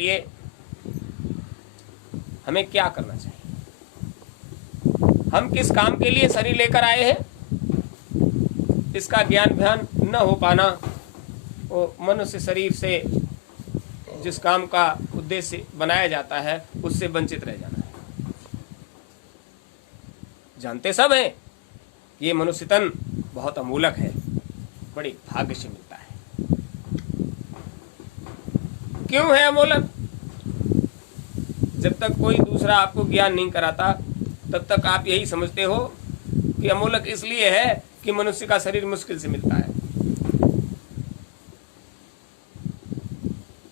इसलिए हमें क्या करना चाहिए, हम किस काम के लिए शरीर लेकर आए हैं, इसका ज्ञान ध्यान न हो पाना, वो मनुष्य शरीर से जिस काम का उद्देश्य बनाया जाता है उससे वंचित रह जाना है। जानते सब हैं ये मनुष्य तन बहुत अमूलक है, बड़ी भाग्य से मिलता है। क्यों है अमूलक? जब तक कोई दूसरा आपको ज्ञान नहीं कराता तब तक आप यही समझते हो कि अमूलक इसलिए है कि मनुष्य का शरीर मुश्किल से मिलता है।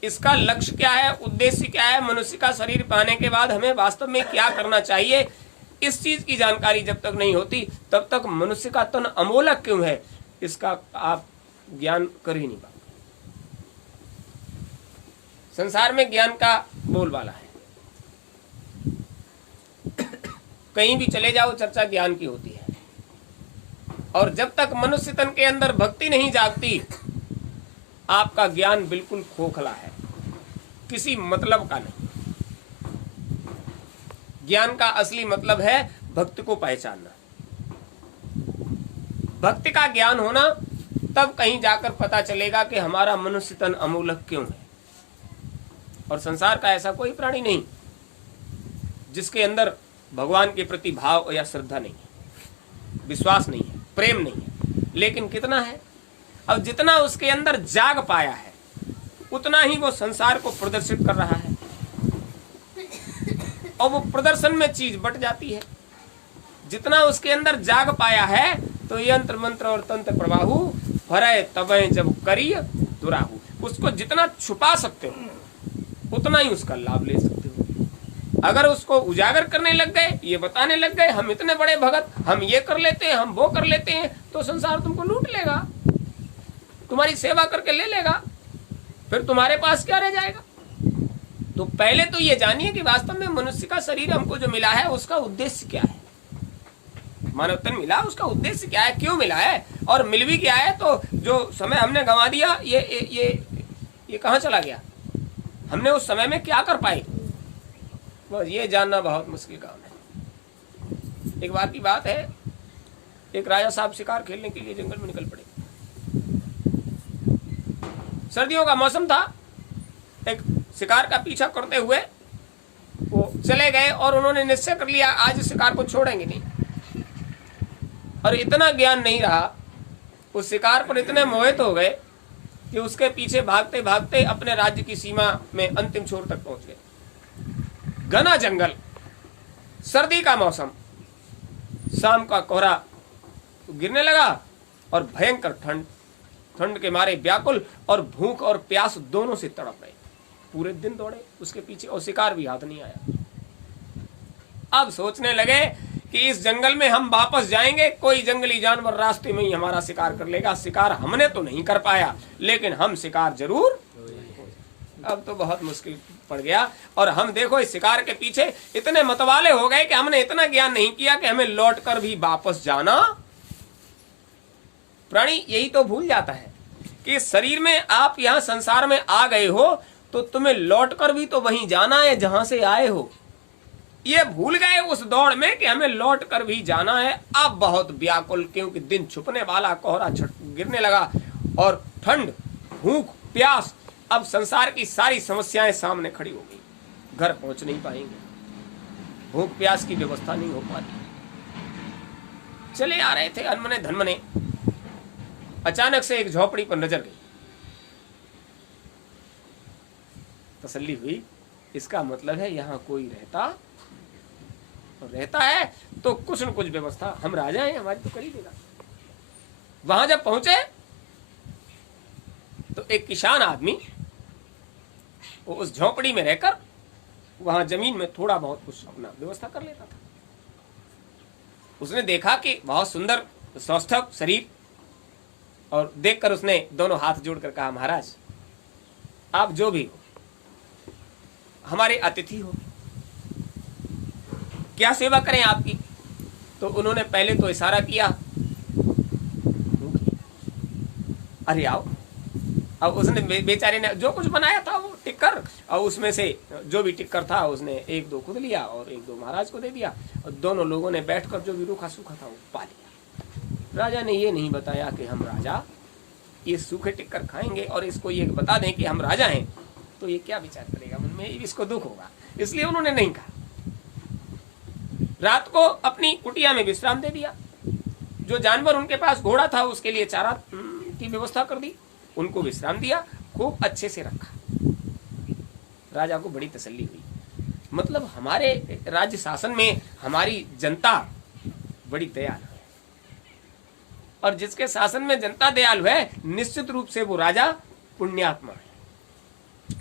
इसका लक्ष्य क्या है, उद्देश्य क्या है, मनुष्य का शरीर पाने के बाद हमें वास्तव में क्या करना चाहिए, इस चीज की जानकारी जब तक नहीं होती तब तक मनुष्य का तन अमूलक क्यों है इसका आप ज्ञान कर ही नहीं पाते। संसार में ज्ञान का बोलबाला है, कहीं भी चले जाओ चर्चा ज्ञान की होती है। और जब तक मनुष्य तन के अंदर भक्ति नहीं जागती आपका ज्ञान बिल्कुल खोखला है, किसी मतलब का नहीं। ज्ञान का असली मतलब है भक्ति को पहचानना, भक्ति का ज्ञान होना, तब कहीं जाकर पता चलेगा कि हमारा मनुष्य तन अमूलक क्यों है। और संसार का ऐसा कोई प्राणी नहीं जिसके अंदर भगवान के प्रति भाव या श्रद्धा नहीं है, विश्वास नहीं है, प्रेम नहीं है, लेकिन कितना है, अब जितना उसके अंदर जाग पाया है उतना ही वो संसार को प्रदर्शित कर रहा है, और वो प्रदर्शन में चीज बट जाती है। जितना उसके अंदर जाग पाया है तो यंत्र मंत्र और तंत्र प्रवाहु भरे तबे जब करिय दुराहु, उसको जितना छुपा सकते हो उतना ही उसका लाभ ले सकते हो। अगर उसको उजागर करने लग गए, ये बताने लग गए हम इतने बड़े भगत, हम ये कर लेते हैं, हम वो कर लेते हैं, तो संसार तुमको लूट लेगा, तुम्हारी सेवा करके ले लेगा, फिर तुम्हारे पास क्या रह जाएगा। तो पहले तो ये जानिए कि वास्तव में मनुष्य का शरीर हमको जो मिला है उसका उद्देश्य क्या है, मानव तन मिला उसका उद्देश्य क्या है, क्यों मिला है, और मिल भी क्या है तो जो समय हमने गंवा दिया ये कहाँ चला गया, हमने उस समय में क्या कर पाए, बस ये जानना बहुत मुश्किल काम है। एक बार की बात है, एक राजा साहब शिकार खेलने के लिए जंगल में निकल पड़े। सर्दियों का मौसम था, एक शिकार का पीछा करते हुए वो चले गए और उन्होंने निश्चय कर लिया आज शिकार को छोड़ेंगे नहीं। और इतना ज्ञान नहीं रहा, उस शिकार पर इतने मोहित हो गए कि उसके पीछे भागते भागते अपने राज्य की सीमा में अंतिम छोर तक पहुंच गए। घना जंगल, सर्दी का मौसम, शाम का कोहरा गिरने लगा और भयंकर ठंड, ठंड के मारे व्याकुल और भूख और प्यास दोनों से तड़प रहे। पूरे दिन दौड़े उसके पीछे और शिकार भी हाथ नहीं आया। अब सोचने लगे कि इस जंगल में हम वापस जाएंगे, कोई जंगली जानवर रास्ते में ही हमारा शिकार कर लेगा। शिकार हमने तो नहीं कर पाया लेकिन हम शिकार जरूर, अब तो बहुत मुश्किल पड़ गया। और हम देखो इस शिकार के पीछे इतने मतवाले हो गए कि हमने इतना ज्ञान नहीं किया कि हमें लौट कर भी वापस जाना। प्राणी यही तो भूल जाता है कि शरीर में आप यहाँ संसार में आ गए हो तो तुम्हें लौट कर भी तो वहीं जाना है जहां से आए हो। ये भूल गए उस दौड़ में कि हमें लौट कर भी जाना है। अब बहुत व्याकुल, क्योंकि दिन छुपने वाला, कोहरा गिरने लगा और ठंड, भूख, प्यास, अब संसार की सारी समस्याएं सामने खड़ी हो गई। घर पहुंच नहीं पाएंगे, भूख प्यास की व्यवस्था नहीं हो पाती। चले आ रहे थे अनमने धनमने, अचानक से एक झोपड़ी पर नजर गई। तसल्ली हुई, इसका मतलब है यहाँ कोई रहता है तो कुछ न कुछ व्यवस्था, हम राजा हैं हमारी तो कर ही देगा। वहां जब पहुंचे तो एक किसान आदमी वो उस झोपड़ी में रहकर वहां जमीन में थोड़ा बहुत कुछ अपना व्यवस्था कर लेता था। उसने देखा कि बहुत सुंदर स्वस्थ शरीर, और देखकर उसने दोनों हाथ जोड़कर कहा, महाराज आप जो भी हो, हमारे अतिथि हो, क्या सेवा करें आपकी। तो उन्होंने पहले तो इशारा किया, अरे आओ। अब उसने बेचारे ने जो कुछ बनाया था वो टिक टिक्कर, और उसमें से जो भी टिक्कर था उसने 1-2 खुद लिया और 1-2 महाराज को दे दिया, और दोनों लोगों ने बैठकर जो भी रूखा सूखा था वो पा लिया। राजा ने ये नहीं बताया कि हम राजा ये सूखे टिक्कर खाएंगे, और इसको ये बता दें कि हम राजा हैं तो ये क्या विचार करेगा, मन में इसको दुख होगा, इसलिए उन्होंने नहीं कहा। रात को अपनी कुटिया में विश्राम दे दिया। जो जानवर उनके पास घोड़ा था उसके लिए चारा की व्यवस्था कर दी, उनको विश्राम दिया, खूब अच्छे से रखा। राजा को बड़ी तसल्ली हुई, मतलब हमारे राज्य शासन में हमारी जनता बड़ी दयालु है, और जिसके शासन में जनता दयालु है निश्चित रूप से वो राजा पुण्यात्मा है।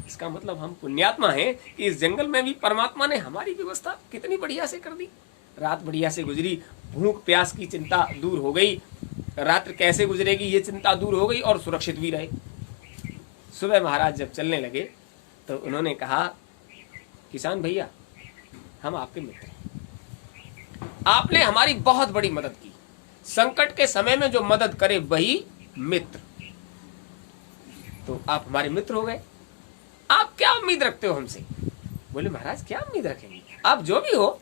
इसका मतलब हम पुण्यात्मा हैं कि इस जंगल में भी परमात्मा ने हमारी व्यवस्था कितनी बढ़िया से कर दी। रात बढ़िया से गुजरी, भूख प्यास की चिंता दूर हो गई, रात्र कैसे गुजरेगी ये चिंता दूर हो गई, और सुरक्षित भी रहे। सुबह महाराज जब चलने लगे तो उन्होंने कहा, किसान भैया हम आपके मित्र हैं, आपने हमारी बहुत बड़ी मदद की, संकट के समय में जो मदद करे वही मित्र, तो आप हमारे मित्र हो गए। आप क्या उम्मीद रखते हो हमसे? बोले महाराज क्या उम्मीद रखेंगे, आप जो भी हो,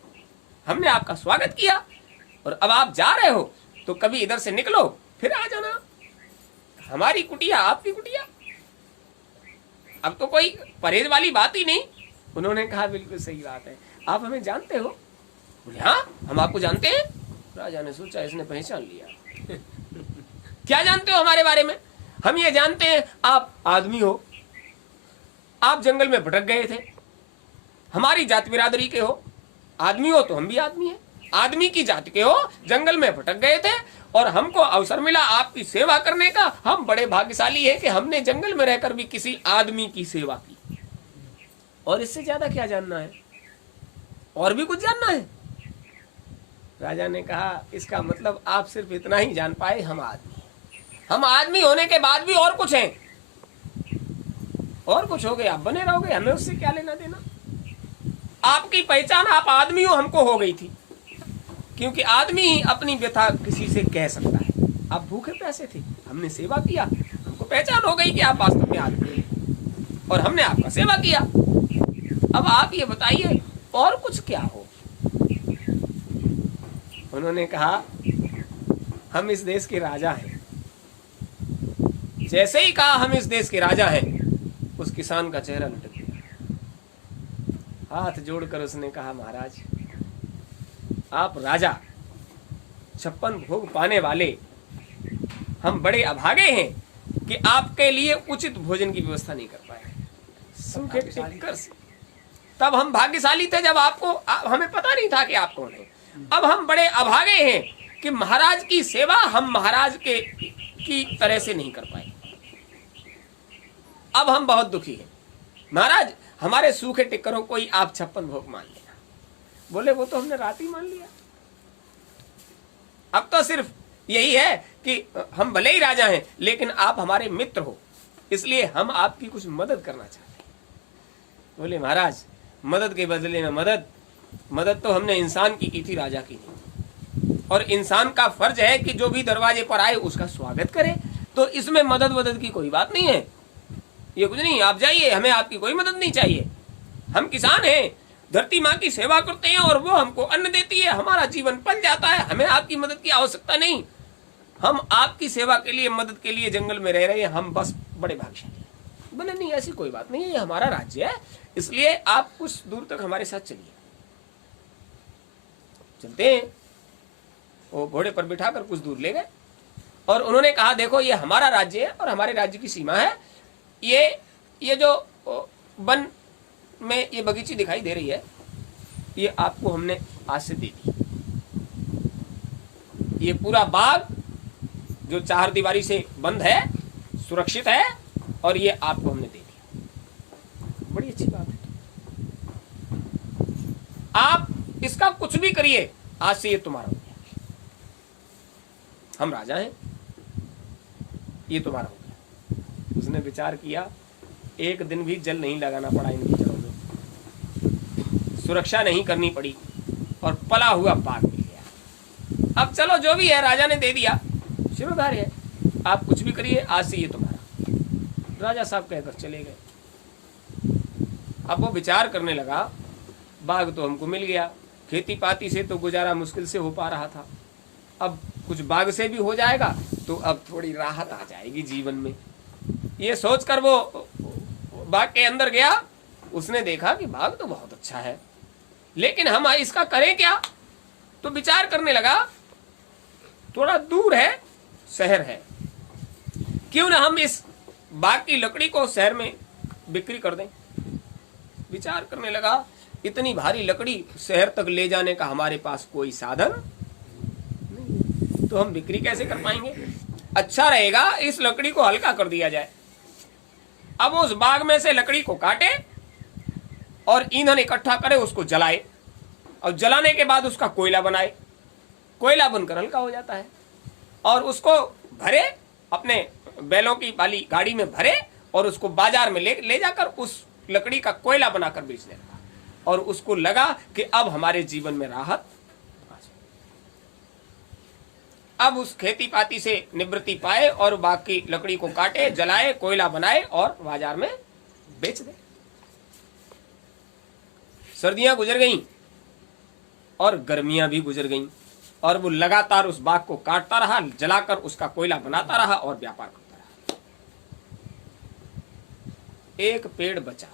हमने आपका स्वागत किया, और अब आप जा रहे हो तो कभी इधर से निकलो फिर आ जाना, हमारी कुटिया आपकी कुटिया, अब तो कोई परहेज वाली बात ही नहीं। उन्होंने कहा बिल्कुल सही बात है, आप हमें जानते हो? बोले हाँ हम आपको जानते हैं। राजा ने सोचा इसने पहचान लिया क्या जानते हो हमारे बारे में? हम ये जानते हैं आप आदमी हो, आप जंगल में भटक गए थे, हमारी जाति बिरादरी के हो, आदमी हो तो हम भी आदमी हैं, आदमी की जाति के हो, जंगल में भटक गए थे और हमको अवसर मिला आपकी सेवा करने का। हम बड़े भाग्यशाली हैं कि हमने जंगल में रहकर भी किसी आदमी की सेवा की, और इससे ज्यादा क्या जानना है, और भी कुछ जानना है? राजा ने कहा इसका मतलब आप सिर्फ इतना ही जान पाए, हम आदमी होने के बाद भी और कुछ हैं, और कुछ हो गए आप बने रहोगे, हमें उससे क्या लेना देना। आपकी पहचान आप आदमी हो हमको हो गई थी, क्योंकि आदमी ही अपनी व्यथा किसी से कह सकता है। आप भूखे प्यासे थे, हमने सेवा किया, हमको पहचान हो गई कि आप वास्तव में आदमी हैं, और हमने आपका सेवा किया। अब आप ये बताइए और कुछ क्या हो? उन्होंने कहा हम इस देश के राजा हैं। जैसे ही कहा हम इस देश के राजा हैं, उस किसान का चेहरा लटक गया। हाथ जोड़कर उसने कहा महाराज आप राजा, 56 भोग पाने वाले, हम बड़े अभागे हैं कि आपके लिए उचित भोजन की व्यवस्था नहीं कर पाए। सूखे टिक्कर से तब हम भाग्यशाली थे जब आपको हमें पता नहीं था कि आप कौन हैं। अब हम बड़े अभागे हैं कि महाराज की सेवा हम महाराज के की तरह से नहीं कर पाए। अब हम बहुत दुखी हैं महाराज, हमारे सूखे टिक्करों को ही आप 56 भोग मान लेना। बोले वो तो हमने रात ही मान लिया, अब तो सिर्फ यही है कि हम भले ही राजा हैं लेकिन आप हमारे मित्र हो, इसलिए हम आपकी कुछ मदद करना चाहते हैं। बोले महाराज मदद के बदले में मदद तो हमने इंसान की थी, राजा की नहीं, और इंसान का फर्ज है कि जो भी दरवाजे पर आए उसका स्वागत करे, तो इसमें मदद की कोई बात नहीं है, ये कुछ नहीं, आप जाइए, हमें आपकी कोई मदद नहीं चाहिए। हम किसान हैं, धरती माँ की सेवा करते हैं और वो हमको अन्न देती है, हमारा जीवन पल जाता है, हमें आपकी मदद की आवश्यकता नहीं। हम आपकी सेवा के लिए, मदद के लिए जंगल में रह रहे हैं, हम बस बड़े भाग्यशाली हैं। बोले नहीं ऐसी कोई बात नहीं है, ये हमारा राज्य है, इसलिए आप कुछ दूर तक हमारे साथ चलिए। चलते हैं। वो घोड़े पर बिठाकर कुछ दूर ले गए और उन्होंने कहा देखो ये हमारा राज्य है और हमारे राज्य की सीमा है, ये जो वन में ये बगीची दिखाई दे रही है, ये आपको हमने आज से दे दी। ये पूरा बाग जो 4 दीवारी से बंद है, सुरक्षित है, और ये आपको हमने दे दिया। बड़ी अच्छी बात है, आप इसका कुछ भी करिए, आज से ये तुम्हारा हो गया। हम राजा हैं, ये तुम्हारा हो गया। उसने विचार किया, एक दिन भी जल नहीं लगाना पड़ा इनकी जड़ों में, सुरक्षा नहीं करनी पड़ी, और पला हुआ बाग मिल गया। अब चलो जो भी है राजा ने दे दिया, जिम्मेदारी है, आप कुछ भी करिए, आज से ये तुम्हारा। राजा साहब कहकर चले गए। अब वो विचार करने लगा, बाग तो हमको मिल गया, खेती पाती से तो गुजारा मुश्किल से हो पा रहा था, अब कुछ बाग से भी हो जाएगा तो अब थोड़ी राहत आ जाएगी जीवन में। ये सोचकर वो बाग के अंदर गया। उसने देखा कि बाग तो बहुत अच्छा है, लेकिन हम इसका करें क्या? तो विचार करने लगा, थोड़ा दूर है, शहर है, क्यों ना हम इस बाग की लकड़ी को शहर में बिक्री कर दें। विचार करने लगा, इतनी भारी लकड़ी शहर तक ले जाने का हमारे पास कोई साधन नहीं, तो हम बिक्री कैसे कर पाएंगे? अच्छा रहेगा इस लकड़ी को हल्का कर दिया जाए। अब उस बाग में से लकड़ी को काटे और ईंधन इकट्ठा करे, उसको जलाए, और जलाने के बाद उसका कोयला बनाए। कोयला बनकर हल्का हो जाता है, और उसको भरे, अपने बैलों की वाली गाड़ी में भरे, और उसको बाजार में ले जाकर उस लकड़ी का कोयला बनाकर बेचने लगा। और उसको लगा कि अब हमारे जीवन में राहत आ जाए। अब उस खेती पाती से निवृत्ति पाए और बाकी लकड़ी को काटे, जलाए, कोयला बनाए और बाजार में बेच दे। सर्दियां गुजर गईं और गर्मियां भी गुजर गईं, और वो लगातार उस बाग को काटता रहा, जलाकर उसका कोयला बनाता रहा और व्यापार करता रहा। एक पेड़ बचा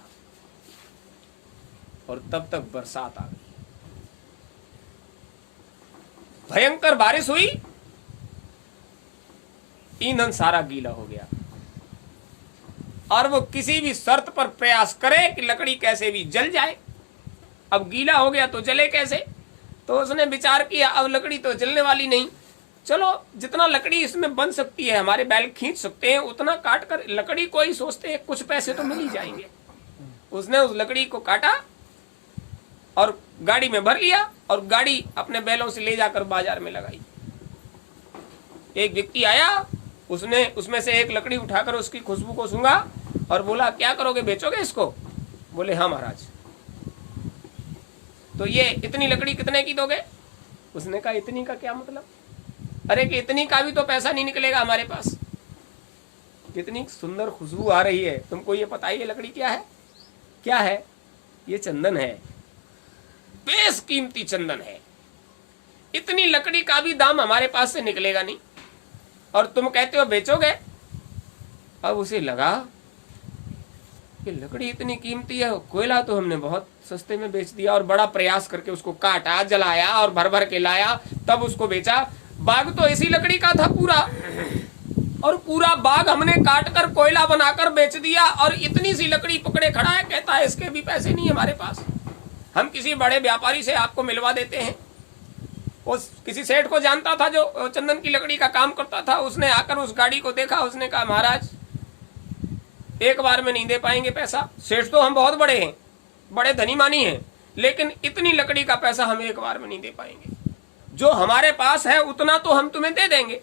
और तब तक बरसात आ गई, भयंकर बारिश हुई, ईंधन सारा गीला हो गया, और वो किसी भी शर्त पर प्रयास करे कि लकड़ी कैसे भी जल जाए। अब गीला हो गया तो जले कैसे? तो उसने विचार किया, अब लकड़ी तो जलने वाली नहीं, चलो जितना लकड़ी इसमें बन सकती है, हमारे बैल खींच सकते हैं, उतना काट कर लकड़ी को ही सोचते हैं कुछ पैसे तो मिल ही जाएंगे। उसने उस लकड़ी को काटा और गाड़ी में भर लिया, और गाड़ी अपने बैलों से ले जाकर बाजार में लगाई। एक व्यक्ति आया, उसने उसमें से एक लकड़ी उठाकर उसकी खुशबू को सूंघा और बोला, क्या करोगे, बेचोगे इसको? बोले, हाँ महाराज। तो ये इतनी लकड़ी कितने की दोगे? उसने कहा, इतनी का क्या मतलब? अरे कि इतनी का भी तो पैसा नहीं निकलेगा हमारे पास। कितनी सुंदर खुशबू आ रही है, तुमको ये पता है ये लकड़ी क्या है? क्या है? ये चंदन है, बेशकीमती चंदन है, इतनी लकड़ी का भी दाम हमारे पास से निकलेगा नहीं, और तुम कहते हो बेचोगे? अब उसे लगा कि लकड़ी इतनी कीमती है, कोयला तो हमने बहुत सस्ते में बेच दिया, और बड़ा प्रयास करके उसको काटा, जलाया और भर भर के लाया, तब उसको बेचा। बाग तो इसी लकड़ी का था पूरा, और पूरा बाग हमने काट कर कोयला बनाकर बेच दिया, और इतनी सी लकड़ी पकड़े खड़ा है, कहता है इसके भी पैसे नहीं हमारे पास, हम किसी बड़े व्यापारी से आपको मिलवा देते हैं। उस किसी सेठ को जानता था जो चंदन की लकड़ी का काम करता था, उसने आकर उस गाड़ी को देखा, उसने कहा, महाराज एक बार में नहीं दे पाएंगे पैसा, सेठ तो हम बहुत बड़े हैं, बड़े धनी मानी हैं, लेकिन इतनी लकड़ी का पैसा हम एक बार में नहीं दे पाएंगे, जो हमारे पास है उतना तो हम तुम्हें दे देंगे,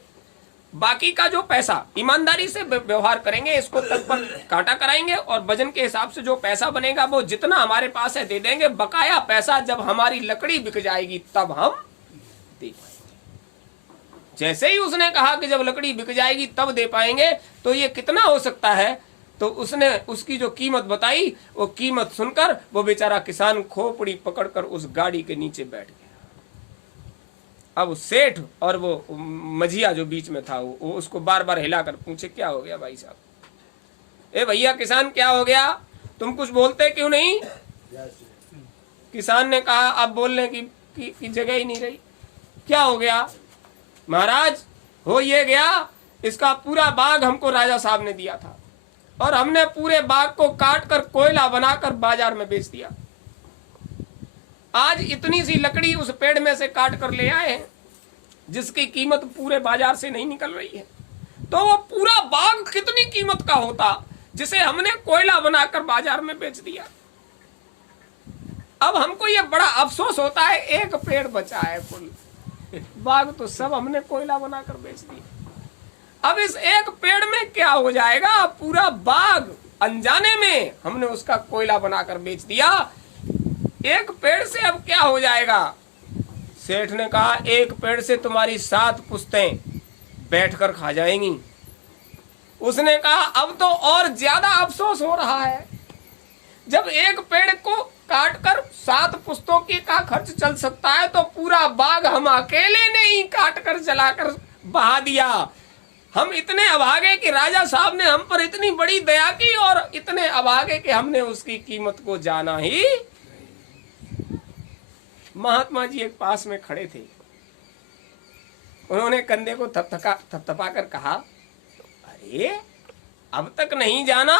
बाकी का जो पैसा ईमानदारी से व्यवहार करेंगे, इसको तक पर काटा कराएंगे, और वजन के हिसाब से जो पैसा बनेगा वो जितना हमारे पास है दे देंगे, बकाया पैसा जब हमारी लकड़ी बिक जाएगी तब हम दे पाएंगे। जैसे ही उसने कहा कि जब लकड़ी बिक जाएगी तब दे पाएंगे, तो ये कितना हो सकता है? तो उसने उसकी जो कीमत बताई, वो कीमत सुनकर वो बेचारा किसान खोपड़ी पकड़कर उस गाड़ी के नीचे बैठ गया। अब सेठ और वो मझिया जो बीच में था, वो उसको बार बार हिलाकर पूछे, क्या हो गया भाई साहब? ए भैया किसान, क्या हो गया? तुम कुछ बोलते क्यों नहीं? किसान ने कहा, अब बोलने की जगह ही नहीं रही। क्या हो गया? महाराज, हो ये गया, इसका पूरा बाग हमको राजा साहब ने दिया था, और हमने पूरे बाग को काट कर कोयला बनाकर बाजार में बेच दिया। आज इतनी सी लकड़ी उस पेड़ में से काट कर ले आए हैं, जिसकी कीमत पूरे बाजार से नहीं निकल रही है, तो वो पूरा बाग कितनी कीमत का होता जिसे हमने कोयला बनाकर बाजार में बेच दिया। अब हमको ये बड़ा अफसोस होता है, एक पेड़ बचा है, कुल बाग तो सब हमने कोयला बनाकर बेच दिया। अब इस एक पेड़ में क्या हो जाएगा? पूरा बाग अनजाने में हमने उसका कोयला बनाकर बेच दिया। एक पेड़ से अब क्या हो जाएगा? सेठ ने कहा, एक पेड़ से तुम्हारी 7 पुश्तें बैठकर खा जाएंगी। उसने कहा, अब तो और ज्यादा अफसोस हो रहा है, जब एक पेड़ को काटकर 7 पुस्तों की का खर्च चल सकता है तो पूरा बाग हम अकेले ने ही काटकर जलाकर बहा दिया। हम इतने अभागे कि राजा साहब ने हम पर इतनी बड़ी दया की और इतने अभागे कि हमने उसकी कीमत को जाना ही। महात्मा जी एक पास में खड़े थे, उन्होंने कंधे को थपथपा कर कहा, अरे अब तक नहीं जाना,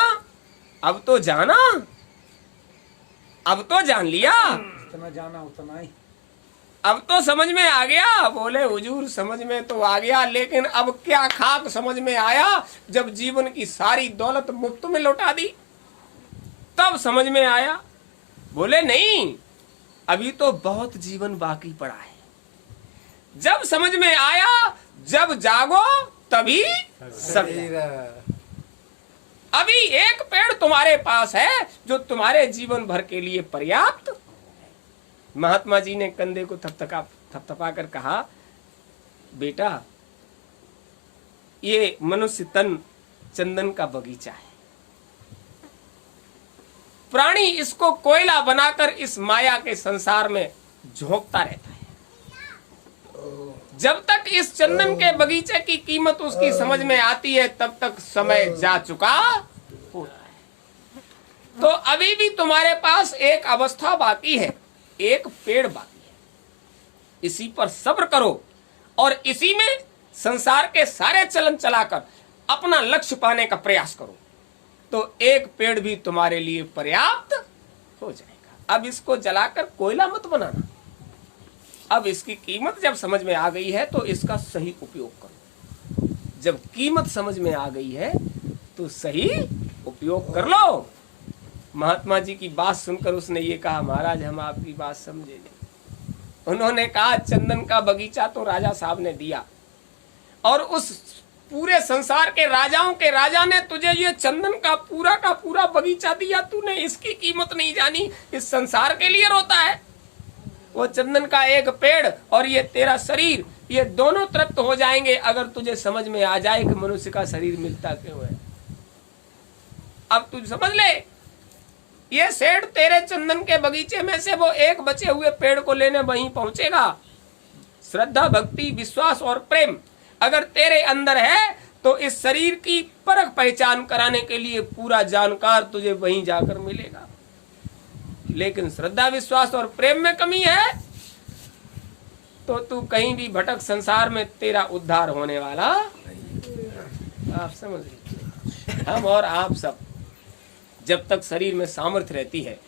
अब तो जाना, अब तो जान लिया, जितना जाना उतना ही, अब तो समझ में आ गया। बोले हुजूर समझ में तो आ गया, लेकिन अब क्या खाक समझ में आया जब जीवन की सारी दौलत मुफ्त में लौटा दी, तब समझ में आया। बोले नहीं, अभी तो बहुत जीवन बाकी पड़ा है। जब समझ में आया, जब जागो तभी सब। अभी एक पेड़ तुम्हारे पास है जो तुम्हारे जीवन भर के लिए पर्याप्त। महात्मा जी ने कंधे को थपथपा कर कहा, बेटा ये मनुष्य तन चंदन का बगीचा है। प्राणी इसको कोयला बनाकर इस माया के संसार में झोंकता रहता है। जब तक इस चंदन के बगीचे की कीमत उसकी समझ में आती है तब तक समय जा चुका होता है। तो अभी भी तुम्हारे पास एक अवस्था बाकी है, एक पेड़ बाकी है। इसी पर सब्र करो और इसी में संसार के सारे चलन चलाकर अपना लक्ष्य पाने का प्रयास करो, तो एक पेड़ भी तुम्हारे लिए पर्याप्त हो जाएगा। अब इसको जलाकर कोयला मत बनाना। अब इसकी कीमत जब समझ में आ गई है तो इसका सही उपयोग करो। जब कीमत समझ में आ गई है तो सही उपयोग कर लो। महात्मा जी की बात सुनकर उसने ये कहा, महाराज हम आपकी बात समझे नहीं। उन्होंने कहा, चंदन का बगीचा तो राजा साहब ने दिया और उस पूरे संसार के राजाओं के राजा ने तुझे ये चंदन का पूरा बगीचा दिया, तूने इसकी कीमत नहीं जानी, इस संसार के लिए रोता है। वो चंदन का एक पेड़ और ये तेरा शरीर, ये दोनों तृप्त हो जाएंगे अगर तुझे समझ में आ जाए कि मनुष्य का शरीर मिलता क्यों है। अब तू समझ ले, ये सेठ तेरे चंदन के बगीचे में से वो एक बचे हुए पेड़ को लेने वहीं पहुंचेगा। श्रद्धा, भक्ति, विश्वास और प्रेम अगर तेरे अंदर है तो इस शरीर की परख पहचान कराने के लिए पूरा जानकार तुझे वहीं जाकर मिलेगा। लेकिन श्रद्धा, विश्वास और प्रेम में कमी है तो तू कहीं भी भटक, संसार में तेरा उद्धार होने वाला। आप समझ लीजिए, हम और आप सब जब तक शरीर में सामर्थ्य रहती है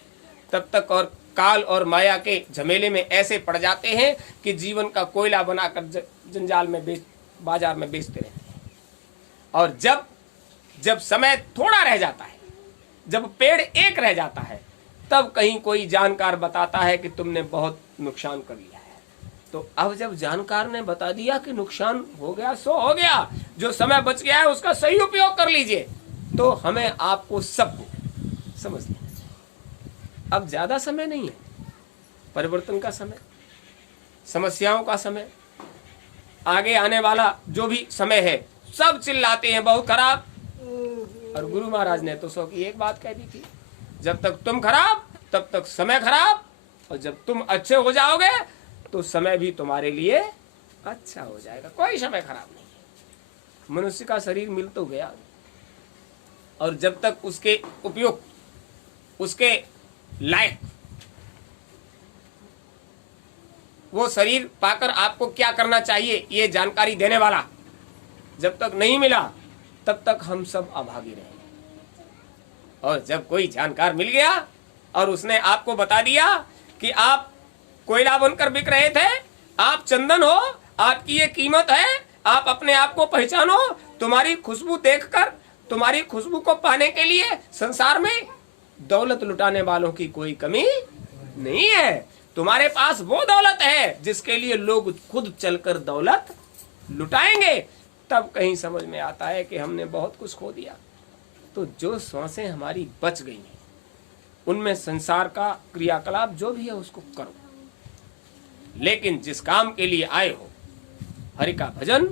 तब तक और काल और माया के झमेले में ऐसे पड़ जाते हैं कि जीवन का कोयला बनाकर जंजाल में बाजार में बेचते रहते हैं। और जब समय थोड़ा रह जाता है, जब पेड़ एक रह जाता है, तब कहीं कोई जानकार बताता है कि तुमने बहुत नुकसान कर लिया है। तो अब जब जानकार ने बता दिया कि नुकसान हो गया सो हो गया, जो समय बच गया है उसका सही उपयोग कर लीजिए, तो हमें आपको सबको समझ लेना चाहिए। अब ज्यादा समय नहीं है, परिवर्तन का समय, समस्याओं का समय, आगे आने वाला जो भी समय है, सब चिल्लाते हैं बहुत खराब। और गुरु महाराज ने तो सौ की एक बात कह दी थी, जब तक तुम खराब तब तक समय खराब, और जब तुम अच्छे हो जाओगे तो समय भी तुम्हारे लिए अच्छा हो जाएगा। कोई समय खराब नहीं है। मनुष्य का शरीर मिल तो गया, और जब तक उसके उपयोग, उसके लायक वो शरीर पाकर आपको क्या करना चाहिए ये जानकारी देने वाला जब तक नहीं मिला, तब तक हम सब अभागी रहेंगे। और जब कोई जानकार मिल गया और उसने आपको बता दिया कि आप कोयला बनकर बिक रहे थे, आप चंदन हो, आपकी ये कीमत है, आप अपने आप को पहचानो, तुम्हारी खुशबू देखकर, तुम्हारी खुशबू को पाने के लिए संसार में दौलत लुटाने वालों की कोई कमी नहीं है। तुम्हारे पास वो दौलत है जिसके लिए लोग खुद चलकर दौलत लुटाएंगे। तब कहीं समझ में आता है कि हमने बहुत कुछ खो दिया। तो जो श्वासें हमारी बच गई हैं उनमें संसार का क्रियाकलाप जो भी है उसको करो, लेकिन जिस काम के लिए आए हो, हरि का भजन,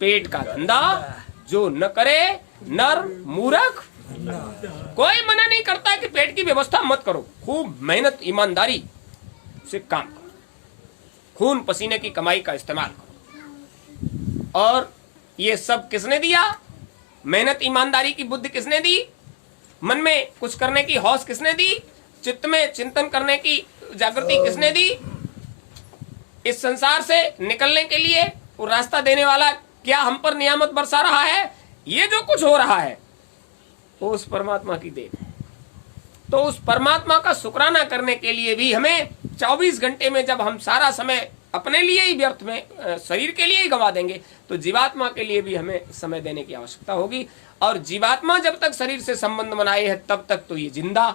पेट का धंधा जो न करे नर मूर्ख कोई मना नहीं करता कि पेट की व्यवस्था मत करो, खूब मेहनत ईमानदारी से काम करो, खून पसीने की कमाई का इस्तेमाल करो। और ये सब किसने दिया? मेहनत ईमानदारी की बुद्धि किसने दी? मन में कुछ करने की हौस किसने दी? चित्त में चिंतन करने की जागृति किसने दी? इस संसार से निकलने के लिए वो रास्ता देने वाला क्या हम पर नियामत बरसा रहा है? ये जो कुछ हो रहा है वो उस परमात्मा की देन है। तो उस परमात्मा का शुक्राना करने के लिए भी हमें 24 घंटे में, जब हम सारा समय अपने लिए ही व्यर्थ में शरीर के लिए ही गंवा देंगे, तो जीवात्मा के लिए भी हमें समय देने की आवश्यकता होगी। और जीवात्मा जब तक शरीर से संबंध बनाए है तब तक तो ये जिंदा,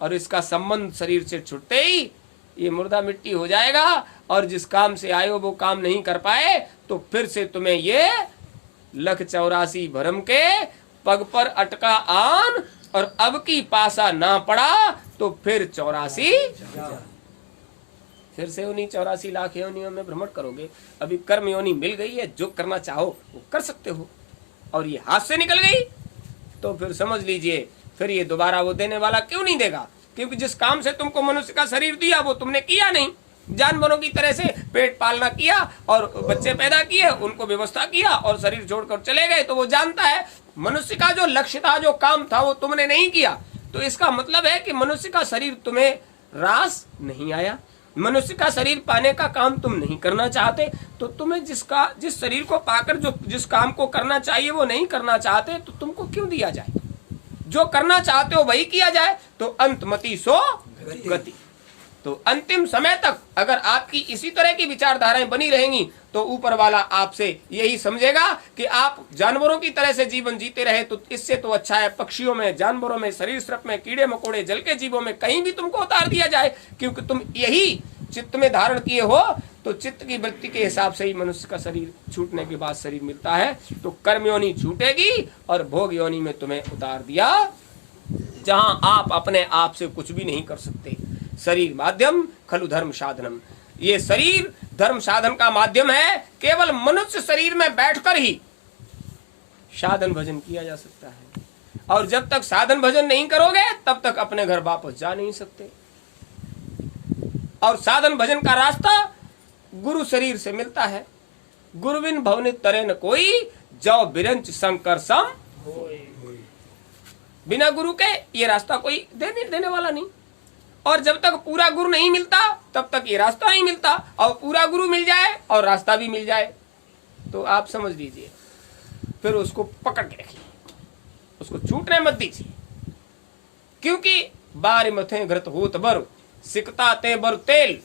और इसका संबंध शरीर से छुटते ही ये मुर्दा मिट्टी हो जाएगा। और जिस काम से आए हो वो काम नहीं कर पाए तो फिर से तुम्हें ये 184 भरम के पग पर अटका आन, और अब की पासा ना पड़ा तो फिर 84 फिर से उन्हीं 84 लाख योनियों में भ्रमण करोगे। अभी कर्म योनि मिल गई है, जो करना चाहो वो कर सकते हो, और ये हाथ से निकल गई तो फिर समझ लीजिए फिर ये दोबारा वो देने वाला क्यों नहीं देगा? क्योंकि जिस काम से तुमको मनुष्य का शरीर दिया वो तुमने किया नहीं। जानवरों की तरह से पेट पालना किया और बच्चे पैदा किए, उनको व्यवस्था किया और शरीर छोड़कर चले गए, तो वो जानता है मनुष्य का जो लक्ष्य था, जो काम था, वो तुमने नहीं किया। तो इसका मतलब है कि मनुष्य का शरीर तुम्हें रास नहीं आया, मनुष्य का शरीर पाने का काम तुम नहीं करना चाहते, तो तुम्हें जिस शरीर को पाकर जो जिस काम को करना चाहिए वो नहीं करना चाहते, तो तुमको क्यों दिया जाए? जो करना चाहते हो वही किया जाए, तो अंतमति सो गति। तो अंतिम समय तक अगर आपकी इसी तरह की विचारधाराएं बनी रहेंगी तो ऊपर वाला आपसे यही समझेगा कि आप जानवरों की तरह से जीवन जीते रहे, तो इससे तो अच्छा है पक्षियों में, जानवरों में, सरीसृप में, कीड़े मकोड़े, जल के जीवों में कहीं भी तुमको उतार दिया जाए, क्योंकि तुम यही चित्त में धारण किए हो। तो चित्त की वृत्ति के हिसाब से ही मनुष्य का शरीर छूटने के बाद शरीर मिलता है। तो कर्म योनि छूटेगी और भोग योनि में तुम्हें उतार दिया, जहां आप अपने आप से कुछ भी नहीं कर सकते। शरीर माध्यम खलु धर्म साधनम, ये शरीर धर्म साधन का माध्यम है। केवल मनुष्य शरीर में बैठकर ही साधन भजन किया जा सकता है, और जब तक साधन भजन नहीं करोगे तब तक अपने घर वापस जा नहीं सकते। और साधन भजन का रास्ता गुरु शरीर से मिलता है। गुरुविन भवनित तरे न कोई, जौ बिरंच शंकर सम। बिना गुरु के ये रास्ता कोई देने वाला नहीं। और जब तक पूरा गुरु नहीं मिलता तब तक ये रास्ता नहीं मिलता, और पूरा गुरु मिल जाए और रास्ता भी मिल जाए तो आप समझ लीजिए फिर उसको पकड़ के रखिए, उसको छूटने मत दीजिए। क्योंकि बार मथे घृत होत बर, सिकता ते बर तेल,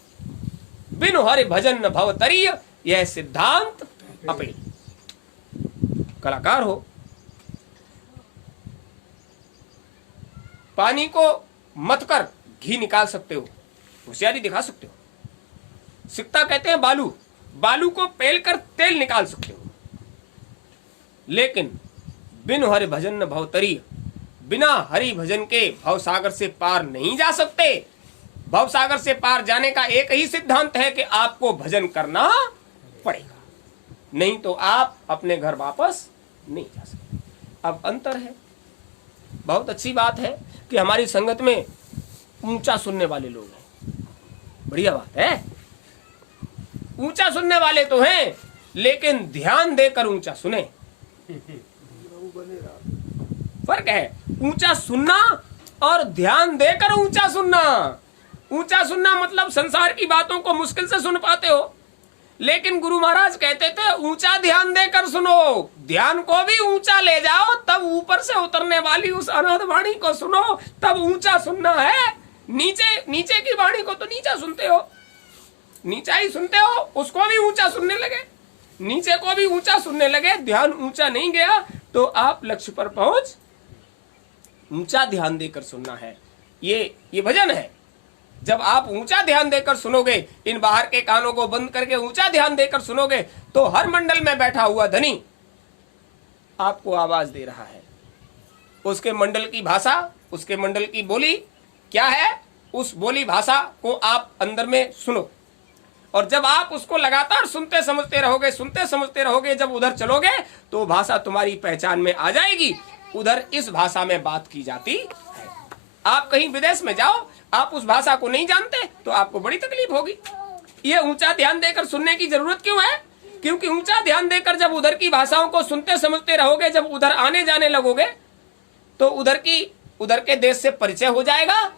बिनु हरि भजन न भव तरीय, यह सिद्धांत अपेल। कलाकार हो, पानी को मत कर घी निकाल सकते हो, होशियारी दिखा सकते हो। सिकता कहते हैं बालू, बालू को पेल कर तेल निकाल सकते हो। लेकिन बिनु हरि भजन न भव तरीय, बिना हरि भजन के भव सागर से पार नहीं जा सकते। भव सागर से पार जाने का एक ही सिद्धांत है कि आपको भजन करना पड़ेगा, नहीं तो आप अपने घर वापस नहीं जा सकते। अब अंतर है। बहुत अच्छी बात है कि हमारी संगत में ऊंचा सुनने वाले लोग हैं, बढ़िया बात है। ऊंचा सुनने वाले तो हैं, लेकिन ध्यान देकर ऊंचा सुने, फर्क है। ऊंचा सुनना और ध्यान देकर ऊंचा सुनना। ऊंचा सुनना मतलब संसार की बातों को मुश्किल से सुन पाते हो, लेकिन गुरु महाराज कहते थे ऊंचा ध्यान देकर सुनो, ध्यान को भी ऊंचा ले जाओ, तब ऊपर से उतरने वाली उस अनाद वाणी को सुनो, तब ऊंचा सुनना है। नीचे की वाणी को तो नीचा सुनते हो, नीचा ही सुनते हो, उसको भी ऊंचा सुनने लगे, नीचे को भी ऊंचा सुनने लगे, ध्यान ऊंचा नहीं गया तो आप लक्ष्य पर पहुंच। ऊंचा ध्यान देकर सुनना है, ये भजन है। जब आप ऊंचा ध्यान देकर सुनोगे, इन बाहर के कानों को बंद करके ऊंचा ध्यान देकर सुनोगे, तो हर मंडल में बैठा हुआ धनी आपको आवाज दे रहा है। उसके मंडल की भाषा, उसके मंडल की बोली क्या है, उस बोली भाषा को आप अंदर में सुनो। और जब आप उसको लगातार सुनते समझते रहोगे, जब उधर चलोगे तो भाषा तुम्हारी पहचान में आ जाएगी। उधर इस भाषा में बात की जाती है। आप कहीं विदेश में जाओ, आप उस भाषा को नहीं जानते तो आपको बड़ी तकलीफ होगी। ये ऊंचा ध्यान देकर सुनने की जरूरत क्यों है? क्योंकि ऊंचा ध्यान देकर जब उधर की भाषाओं को सुनते समझते रहोगे, जब उधर आने जाने लगोगे तो उधर के देश से परिचय हो जाएगा,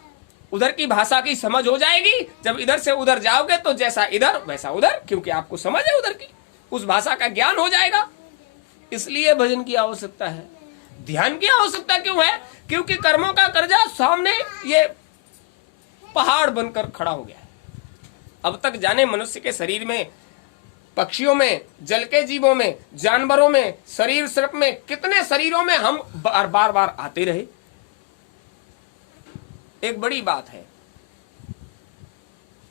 उधर की भाषा की समझ हो जाएगी। जब इधर से उधर जाओगे तो जैसा इधर वैसा उधर, क्योंकि आपको समझ है उधर की, उस भाषा का ज्ञान हो जाएगा। इसलिए भजन की आवश्यकता है। ध्यान की आवश्यकता क्यों है? क्योंकि कर्मों का कर्जा सामने ये पहाड़ बनकर खड़ा हो गया है। अब तक जाने मनुष्य के शरीर में, पक्षियों में, जल के जीवों में, जानवरों में, शरीर सर्प में, कितने शरीरों में हम बार बार आते रहे। एक बड़ी बात है,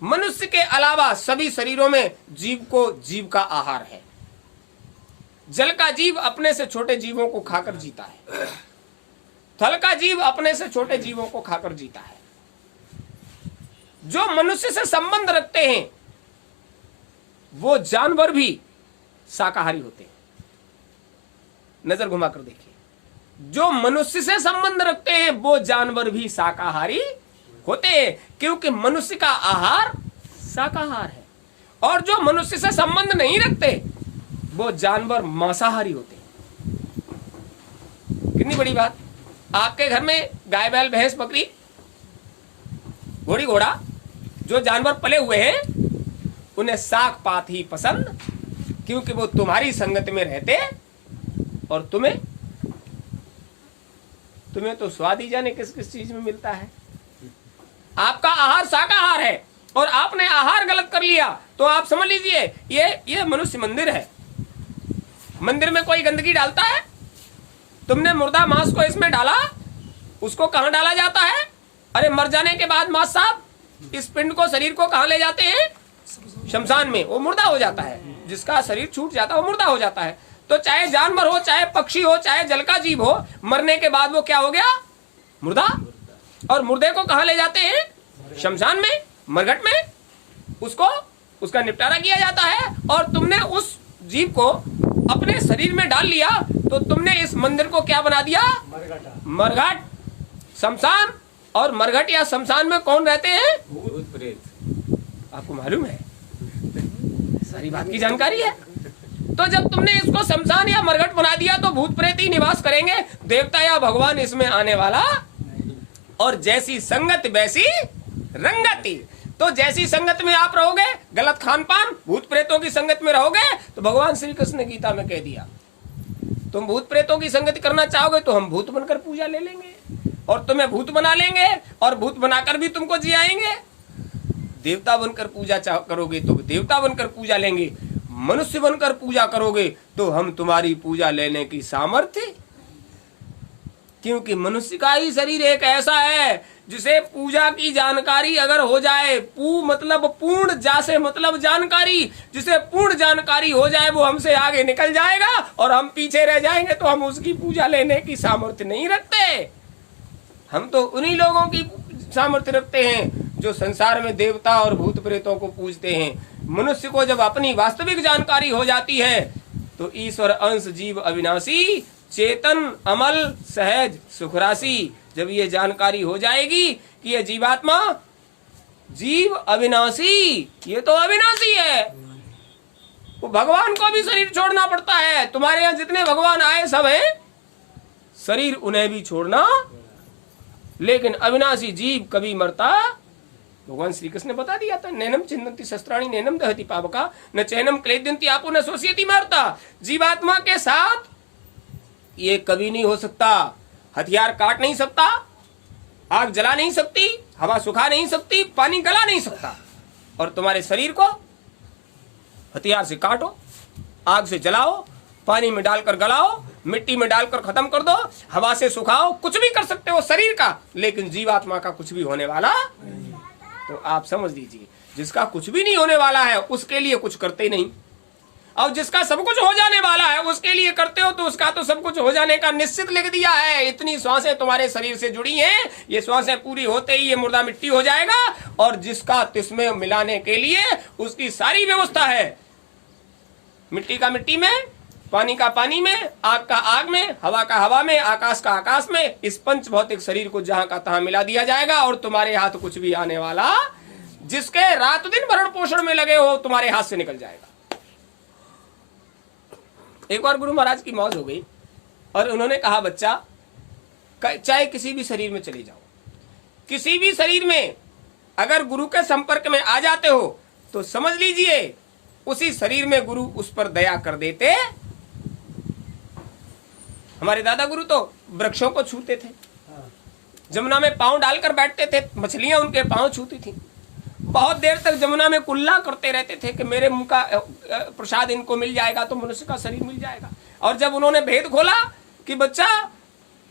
मनुष्य के अलावा सभी शरीरों में जीव को जीव का आहार है। जल का जीव अपने से छोटे जीवों को खाकर जीता है, थल का जीव अपने से छोटे जीवों को खाकर जीता है। जो मनुष्य से संबंध रखते हैं वो जानवर भी शाकाहारी होते हैं। नजर घुमाकर देखिए, जो मनुष्य से संबंध रखते हैं वो जानवर भी शाकाहारी होते हैं, क्योंकि मनुष्य का आहार शाकाहार है। और जो मनुष्य से संबंध नहीं रखते वो जानवर मांसाहारी होते हैं। कितनी बड़ी बात। आपके घर में गाय बैल भैंस बकरी घोड़ी घोड़ा जो जानवर पले हुए हैं उन्हें साग पात ही पसंद, क्योंकि वो तुम्हारी संगत में रहते और तुम्हें तो स्वाद ही जाने किस किस चीज में मिलता है। आपका आहार शाकाहार है और आपने आहार गलत कर लिया तो आप समझ लीजिए ये मनुष्य मंदिर है। मंदिर में कोई गंदगी डालता है? तुमने मुर्दा मांस को इसमें डाला, उसको कहां डाला जाता है? अरे मर जाने के बाद मांस साहब इस पिंड को, शरीर को कहां ले जाते हैं? शमशान में। वो मुर्दा हो जाता है, जिसका शरीर छूट जाता है वो मुर्दा हो जाता है। तो चाहे जानवर हो, चाहे पक्षी हो, चाहे जल का जीव हो, मरने के बाद वो क्या हो गया? मुर्दा। और मुर्दे को कहां ले जाते हैं? शमशान में, मरघट में। उसका निपटारा किया जाता है। और तुमने उस जीव को अपने शरीर में डाल लिया तो तुमने इस मंदिर को क्या बना दिया? मरघट, शमशान। और मरघट या शमशान में कौन रहते हैं? भूत प्रेत। आपको मालूम है, सारी बात की जानकारी है। तो जब तुमने इसको शमशान या मरघट बना दिया तो भूत प्रेत ही निवास करेंगे, देवता या भगवान इसमें आने वाला। और जैसी संगत वैसी रंगति। तो जैसी संगत में आप रहोगे, गलत खान पान, भूत प्रेतों की संगत में रहोगे, तो भगवान श्री कृष्ण ने गीता में कह दिया तुम भूत प्रेतों की संगति करना चाहोगे तो हम भूत बनकर पूजा ले लेंगे और तुम्हें भूत बना लेंगे और भूत बनाकर भी तुमको जियाएंगे। देवता बनकर पूजा करोगे तो देवता बनकर पूजा लेंगे, मनुष्य बनकर पूजा करोगे तो हम तुम्हारी पूजा लेने की सामर्थ्य। क्योंकि मनुष्य का ही शरीर एक ऐसा है जिसे पूजा की जानकारी अगर हो जाए, मतलब पूर्ण, जा से मतलब जानकारी, जिसे पूर्ण जानकारी हो जाए वो हमसे आगे निकल जाएगा और हम पीछे रह जाएंगे। तो हम उसकी पूजा लेने की सामर्थ्य नहीं रखते। हम तो उन्हीं लोगों की सामर्थ्य रखते हैं जो संसार में देवता और भूत प्रेतों को पूजते हैं। मनुष्य को जब अपनी वास्तविक जानकारी हो जाती है तो ईश्वर अंश जीव अविनाशी, चेतन अमल सहज सुखराशि, जब ये जानकारी हो जाएगी कि ये जीवात्मा जीव अविनाशी, ये तो अविनाशी है, वो भगवान को भी शरीर छोड़ना पड़ता है। तुम्हारे यहाँ जितने भगवान आए सब हैं, शरीर उन्हें भी छोड़ना, लेकिन अविनाशी जीव कभी मरता। भगवान श्री कृष्ण ने बता दिया था, नैनम चिन्नति शस्त्राणि नैनम दहति पावका न चैनम क्लेद्यन्ति आपो न शोषयति मारता। जीवात्मा के साथ ये कभी नहीं हो सकता। हथियार काट नहीं सकता, आग जला नहीं सकती, हवा सुखा नहीं सकती, पानी गला नहीं सकता। और तुम्हारे शरीर को हथियार से काटो, आग से जलाओ, पानी में डालकर गलाओ, मिट्टी में डालकर खत्म कर दो, हवा से सुखाओ, कुछ भी कर सकते हो शरीर का, लेकिन जीवात्मा का कुछ भी होने वाला। तो आप समझ लीजिए, जिसका कुछ भी नहीं होने वाला है उसके लिए कुछ करते नहीं, और जिसका सब कुछ हो जाने वाला है उसके लिए करते हो, तो उसका तो सब कुछ हो जाने का निश्चित लिख दिया है। इतनी श्वासें तुम्हारे शरीर से जुड़ी हैं, ये श्वासें पूरी होते ही ये मुर्दा मिट्टी हो जाएगा। और जिसका तिस्मे मिलाने के लिए उसकी सारी व्यवस्था है, मिट्टी का मिट्टी में, पानी का पानी में, आग का आग में, हवा का हवा में, आकाश का आकाश में, इस पंच भौतिक शरीर को जहां का तहां मिला दिया जाएगा और तुम्हारे हाथ कुछ भी आने वाला, जिसके रात दिन भरण पोषण में लगे हो, तुम्हारे हाथ से निकल जाएगा। एक बार गुरु महाराज की मौज हो गई और उन्होंने कहा, बच्चा चाहे किसी भी शरीर में चले जाओ, किसी भी शरीर में अगर गुरु के संपर्क में आ जाते हो तो समझ लीजिए उसी शरीर में गुरु उस पर दया कर देते। हमारे दादा गुरु तो वृक्षों को छूते थे, जमुना में पांव डालकर बैठते थे, मछलियां उनके पांव छूती थी, बहुत देर तक जमुना में कुल्ला करते रहते थे कि मेरे मुंह का प्रसाद इनको मिल जाएगा तो मनुष्य का शरीर मिल जाएगा। और जब उन्होंने भेद खोला कि बच्चा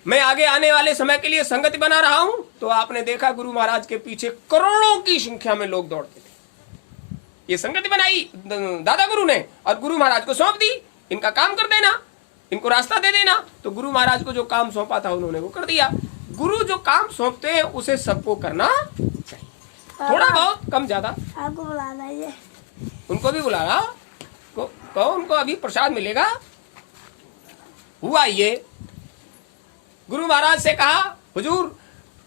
मैं आगे आने वाले समय के लिए संगति बना रहा हूं, तो आपने देखा गुरु महाराज के पीछे करोड़ों की संख्या में लोग दौड़ते थे। ये संगति बनाई दादा गुरु ने और गुरु महाराज को सौंप दी, इनका काम कर देना, इनको रास्ता दे देना। तो गुरु महाराज को जो काम सौंपा था उन्होंने वो कर दिया। गुरु जो काम सौंपते हैं उसे सबको करना चाहिए, थोड़ा बहुत कम ज्यादा। आपको बुलाना है, उनको भी बुलाना, कहो उनको अभी प्रसाद मिलेगा। हुआ ये, गुरु महाराज से कहा, हुजूर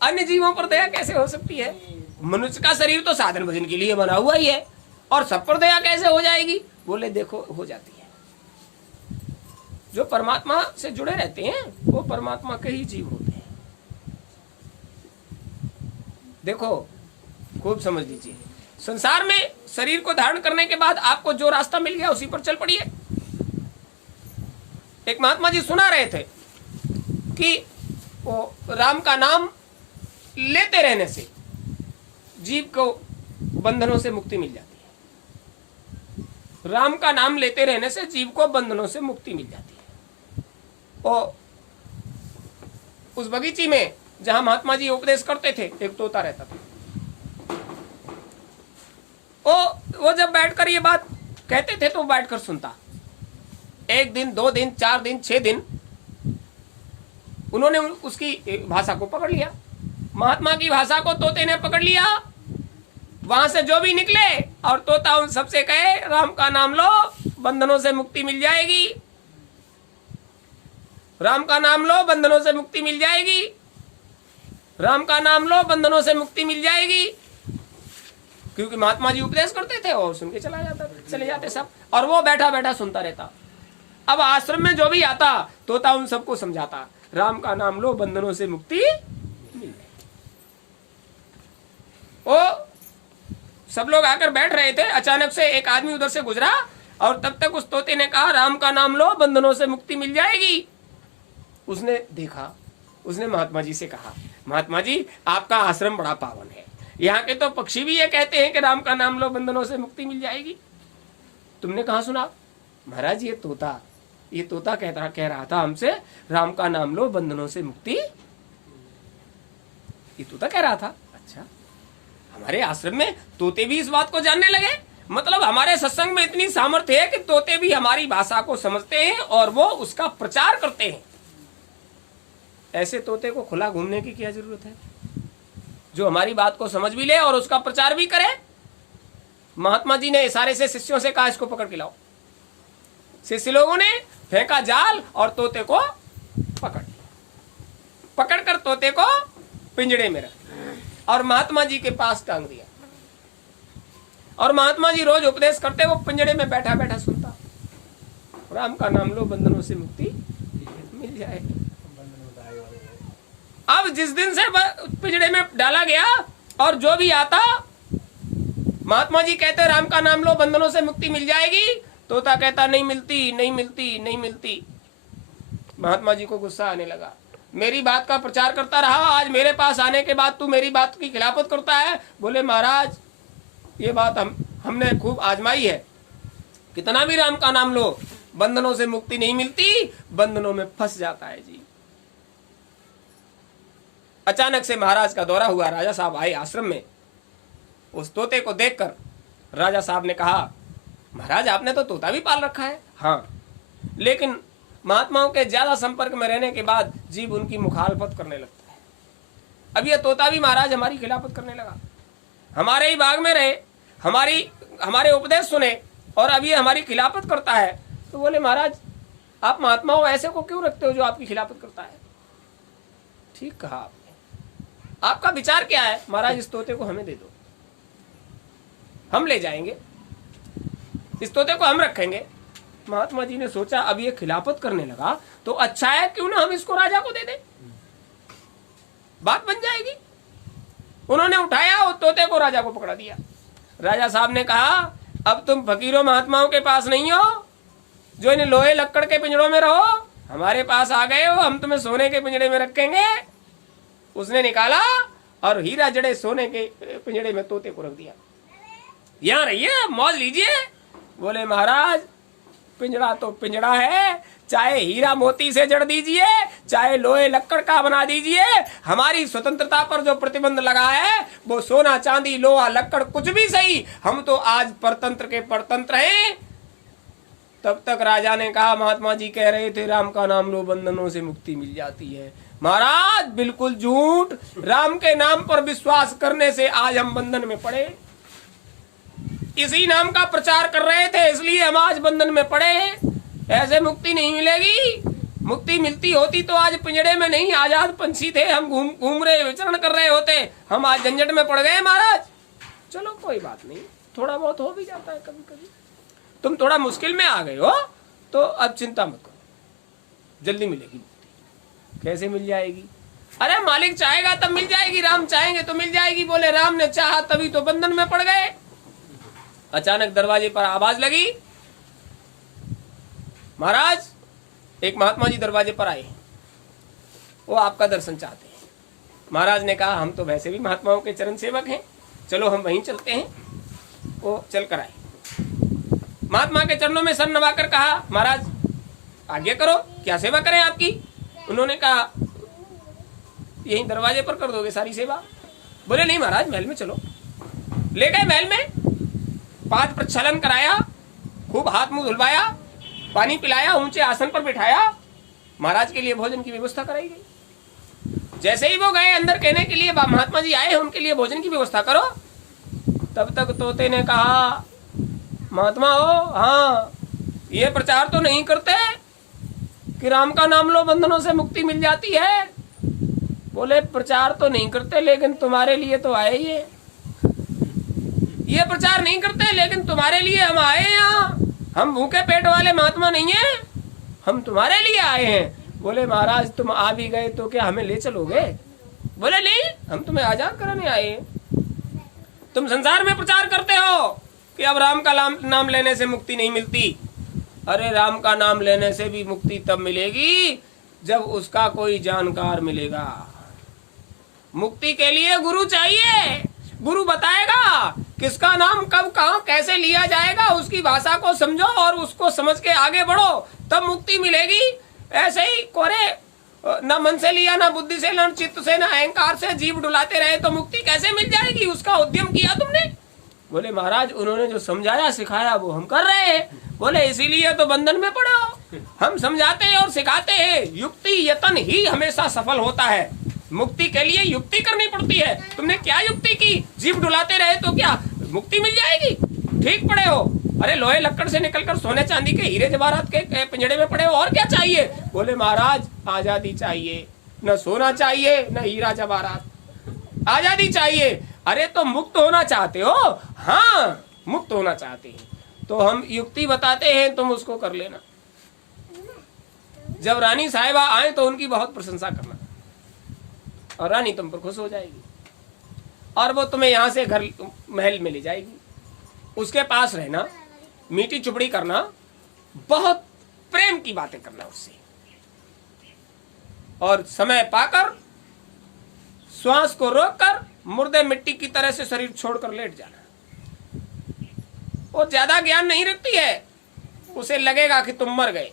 अन्य जीवों पर दया कैसे हो सकती है? मनुष्य का शरीर तो साधन भजन के लिए बना हुआ ही है और सब पर दया कैसे हो जाएगी? बोले देखो हो जाती है। जो परमात्मा से जुड़े रहते हैं वो परमात्मा के ही जीव होते हैं। देखो खूब समझ लीजिए, संसार में शरीर को धारण करने के बाद आपको जो रास्ता मिल गया उसी पर चल पड़िए। एक महात्मा जी सुना रहे थे कि वो राम का नाम लेते रहने से जीव को बंधनों से मुक्ति मिल जाती है। राम का नाम लेते रहने से जीव को बंधनों से मुक्ति मिल जाती है। और उस बगीची में जहां महात्मा जी उपदेश करते थे, एक तोता रहता था। वो जब बैठकर ये बात कहते थे तो बैठकर सुनता। एक दिन, 2 दिन, 4 दिन, 6 दिन उन्होंने उसकी भाषा को पकड़ लिया, महात्मा की भाषा को तोते ने पकड़ लिया। वहां से जो भी निकले और तोता उन सबसे कहे राम का नाम लो, बंधनों से मुक्ति मिल जाएगी, राम का नाम लो, बंधनों से मुक्ति मिल जाएगी, राम का नाम लो, बंधनों से मुक्ति मिल जाएगी। क्योंकि महात्मा जी उपदेश करते थे और सुन के चले जाते सब, और वो बैठा बैठा सुनता रहता। अब आश्रम में जो भी आता तोता उन सबको समझाता, राम का नाम लो, बंधनों से मुक्ति मिल जाएगी। वो सब लोग आकर बैठ रहे थे, अचानक से एक आदमी उधर से गुजरा और तब तक उस तोते ने कहा राम का नाम लो, बंधनों से मुक्ति मिल जाएगी। उसने देखा, उसने महात्मा जी से कहा, महात्मा जी आपका आश्रम बड़ा पावन है, यहाँ के तो पक्षी भी ये कहते हैं कि राम का नाम लो, बंधनों से मुक्ति मिल जाएगी, तुमने कहाँ सुना? महाराज ये तोता कह रहा था हमसे राम का नाम लो, बंधनों से मुक्ति, ये तोता कह रहा था। अच्छा, हमारे आश्रम में तोते भी इस बात को जानने लगे, मतलब हमारे सत्संग में इतनी सामर्थ्य है कि तोते भी हमारी भाषा को समझते हैं और वो उसका प्रचार करते हैं। ऐसे तोते को खुला घूमने की क्या जरूरत है, जो हमारी बात को समझ भी ले और उसका प्रचार भी करे। महात्मा जी ने इशारे से शिष्यों से कहा इसको पकड़ के लाओ। शिष्य लोगों ने फेंका जाल और तोते को पकड़कर तोते को पिंजड़े में रख दिया और महात्मा जी के पास टांग दिया। और महात्मा जी रोज उपदेश करते, वो पिंजड़े में बैठा बैठा सुनता, राम का नाम लो, बंधनों से मुक्ति मिल जाएगी। अब जिस दिन से पिंजड़े में डाला गया और जो भी आता महात्मा जी कहते राम का नाम लो, बंधनों से मुक्ति मिल जाएगी, तोता कहता नहीं मिलती, नहीं मिलती, नहीं मिलती। महात्मा जी को गुस्सा आने लगा, मेरी बात का प्रचार करता रहा, आज मेरे पास आने के बाद तू मेरी बात की खिलाफत करता है। बोले महाराज ये बात हमने खूब आजमाई है, कितना भी राम का नाम लो, बंधनों से मुक्ति नहीं मिलती, बंधनों में फंस जाता है जी। अचानक से महाराज का दौरा हुआ, राजा साहब आए आश्रम में। उस तोते को देखकर राजा साहब ने कहा, महाराज आपने तो तोता भी पाल रखा है। हाँ, लेकिन महात्माओं के ज्यादा संपर्क में रहने के बाद जीव उनकी मुखालफत करने लगता है। अब ये तोता भी महाराज हमारी खिलाफत करने लगा, हमारे ही बाग में रहे, हमारे उपदेश सुने और अब ये हमारी खिलाफत करता है। तो बोले महाराज आप महात्मा हो, ऐसे को क्यों रखते हो जो आपकी खिलाफत करता है? ठीक कहा आपने। आपका विचार क्या है? महाराज इस तोते को हमें दे दो, हम ले जाएंगे, इस तोते को हम रखेंगे। महात्मा जी ने सोचा अब ये खिलाफत करने लगा तो अच्छा है, क्यों ना हम इसको राजा को दे दें, बात बन जाएगी। उन्होंने उठाया और तोते को राजा को पकड़ा दिया। राजा साहब ने कहा अब तुम फकीरों महात्माओं के पास नहीं हो जो इन लोहे लक्कड़ के पिंजड़ों में रहो, हमारे पास आ गए हो, हम तुम्हें सोने के पिंजड़े में रखेंगे। उसने निकाला और हीरा जड़े सोने के पिंजड़े में तोते को रख दिया। यहाँ रहिए, मौज लीजिए। बोले महाराज पिंजड़ा तो पिंजड़ा है, चाहे हीरा मोती से जड़ दीजिए, चाहे लोहे लक्कड़ का बना दीजिए, हमारी स्वतंत्रता पर जो प्रतिबंध लगा है वो सोना चांदी लोहा लक्कड़ कुछ भी सही, हम तो आज परतंत्र के परतंत्र हैं। तब तक राजा ने कहा महात्मा जी कह रहे थे राम का नाम लो बंधनों से मुक्ति मिल जाती है। महाराज बिल्कुल झूठ, राम के नाम पर विश्वास करने से आज हम बंधन में पड़े। इसी नाम का प्रचार कर रहे थे इसलिए हम आज बंधन में पड़े। ऐसे मुक्ति नहीं मिलेगी। मुक्ति मिलती होती तो आज पिंजड़े में नहीं, आजाद पंछी थे, हम घूम रहे विचरण कर रहे होते, हम आज झंझट में पड़ गए महाराज। चलो कोई बात नहीं, थोड़ा बहुत हो भी जाता है कभी कभी। तुम थोड़ा मुश्किल में आ गए हो तो अब चिंता मत करो, जल्दी मिलेगी मुक्ति। कैसे मिल जाएगी? अरे मालिक चाहेगा तब मिल जाएगी, राम चाहेंगे तो मिल जाएगी। बोले राम ने चाहा तभी तो बंधन में पड़ गए। अचानक दरवाजे पर आवाज लगी। महाराज एक महात्मा जी दरवाजे पर आए, वो आपका दर्शन चाहते हैं। महाराज ने कहा हम तो वैसे भी महात्माओं के चरण सेवक हैं, चलो हम वहीं चलते हैं। वो चल कर आए, महात्मा के चरणों में सर नवाकर कहा महाराज आज्ञा करो, क्या सेवा करें आपकी? उन्होंने कहा यहीं दरवाजे पर कर दोगे सारी सेवा? बोले नहीं महाराज महल में चलो। ले गए महल में, पाद प्रक्षालन कराया, खूब हाथ मुंह धुलवाया, पानी पिलाया, ऊंचे आसन पर बिठाया, महाराज के लिए भोजन की व्यवस्था कराई गई। जैसे ही वो गए अंदर कहने के लिए महात्मा जी आए हैं उनके लिए भोजन की व्यवस्था करो, तब तक तोते ने कहा महात्मा हो, हाँ ये प्रचार तो नहीं करते कि राम का नाम लो बंधनों से मुक्ति मिल जाती है? बोले प्रचार तो नहीं करते लेकिन तुम्हारे लिए तो आए ही है। ये प्रचार नहीं करते लेकिन तुम्हारे लिए हम आए हैं यहाँ, हम भूखे पेट वाले महात्मा नहीं हैं, हम तुम्हारे लिए आए हैं। बोले महाराज तुम आ भी गए तो क्या हमें ले चलोगे? बोले नहीं, हम तुम्हें आजाद कराने आए हैं। तुम संसार में प्रचार करते हो कि अब राम का नाम लेने से मुक्ति नहीं मिलती। अरे राम का नाम लेने से भी मुक्ति तब मिलेगी जब उसका कोई जानकार मिलेगा। मुक्ति के लिए गुरु चाहिए, गुरु बताएगा किसका नाम कब कहां कैसे लिया जाएगा, उसकी भाषा को समझो और उसको समझ के आगे बढ़ो, तब मुक्ति मिलेगी। ऐसे ही कोरे न मन से लिया, न बुद्धि से, न चित्त से, न अहंकार से जीव डुलाते रहे तो मुक्ति कैसे मिल जाएगी? उसका उद्यम किया तुमने? बोले महाराज उन्होंने जो समझाया सिखाया वो हम कर रहे हैं। बोले इसीलिए तो बंधन में पड़े हो। हम समझाते हैं और सिखाते हैं, युक्ति यतन ही हमेशा सफल होता है। मुक्ति के लिए युक्ति करनी पड़ती है। तुमने क्या युक्ति की? जीव डुलाते रहे तो क्या मुक्ति मिल जाएगी? ठीक पड़े हो। अरे लोहे लक्कड़ से निकलकर सोने चांदी के हीरे जवाहरात के पिंजड़े में पड़े हो, और क्या चाहिए? बोले महाराज आजादी चाहिए, न सोना चाहिए न हीरा जवाहरात, आजादी चाहिए। अरे तो मुक्त होना चाहते हो? हाँ मुक्त होना चाहते हैं तो हम युक्ति बताते हैं, तुम उसको कर लेना। जब रानी साहिबा आए तो उनकी बहुत प्रशंसा करना और रानी तुम पर खुश हो जाएगी और वो तुम्हें यहाँ से घर महल में ले जाएगी। उसके पास रहना, मीठी चुपड़ी करना, बहुत प्रेम की बातें करना उससे, और समय पाकर श्वास को रोककर मुर्दे मिट्टी की तरह से शरीर छोड़कर लेट जाना। वो ज्यादा ज्ञान नहीं रखती है, उसे लगेगा कि तुम मर गए,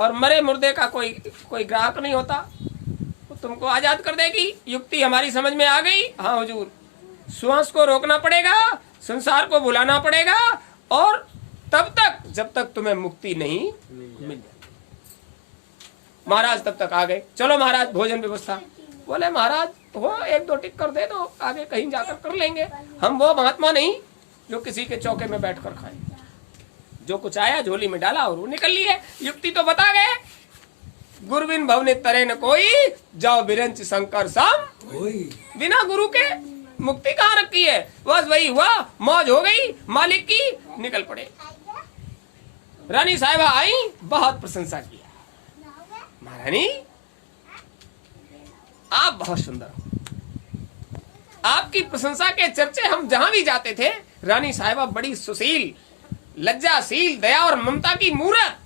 और मरे मुर्दे का कोई ग्राहक नहीं होता, वो तुमको आजाद कर देगी। युक्ति हमारी समझ में आ गई। हाँ हुजूर, श्वास को रोकना पड़ेगा, संसार को भुलाना पड़ेगा, और तब तक जब तक तुम्हें मुक्ति नहीं मिल जाती। महाराज तब तक आ गए। चलो महाराज भोजन व्यवस्था। बोले महाराज हो एक दो टिक कर दे दो, आगे कहीं जाकर कर लेंगे, हम वो महात्मा नहीं जो किसी के चौके में बैठकर खाएं। जो कुछ आया झोली में डाला और वो निकल लिए। युक्ति तो बता गए। गुरुबिन भवने तरे न कोई, जाओ बिरंच शंकर सम। बिना गुरु के मुक्ति कहाँ रखी है। बस वही हुआ, मौज हो गई मालिक की, निकल पड़े। रानी साहिबा आई, बहुत प्रशंसा किया। महारानी आप बहुत सुंदर हो, आपकी प्रशंसा के चर्चे हम जहां भी जाते थे। रानी साहिबा बड़ी सुशील, लज्जाशील, दया और ममता की मूरत।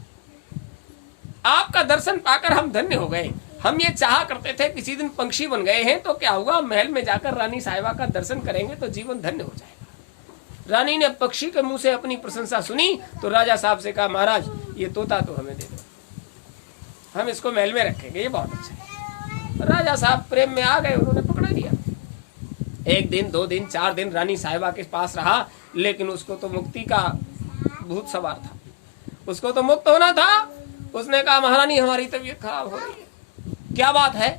आपका दर्शन पाकर हम धन्य हो गए। हम ये चाहा करते थे किसी दिन पंक्षी बन गए हैं तो क्या हुआ, महल में जाकर रानी साहिबा का दर्शन करेंगे तो जीवन धन्य हो जाएगा। रानी ने पक्षी के मुंह से अपनी प्रशंसा सुनी तो राजा साहब से कहा, महाराज ये तोता तो हमें दे दो, हम इसको महल में रखेंगे, ये बहुत अच्छा है। राजा साहब प्रेम में आ गए, उन्होंने पकड़ा लिया। 1 दिन 2 दिन 4 दिन रानी साहिबा के पास रहा, लेकिन उसको तो मुक्ति का भूत सवार था, उसको तो मुक्त होना था। उसने कहा, महारानी हमारी तबीयत खराब हो रही है। क्या बात है?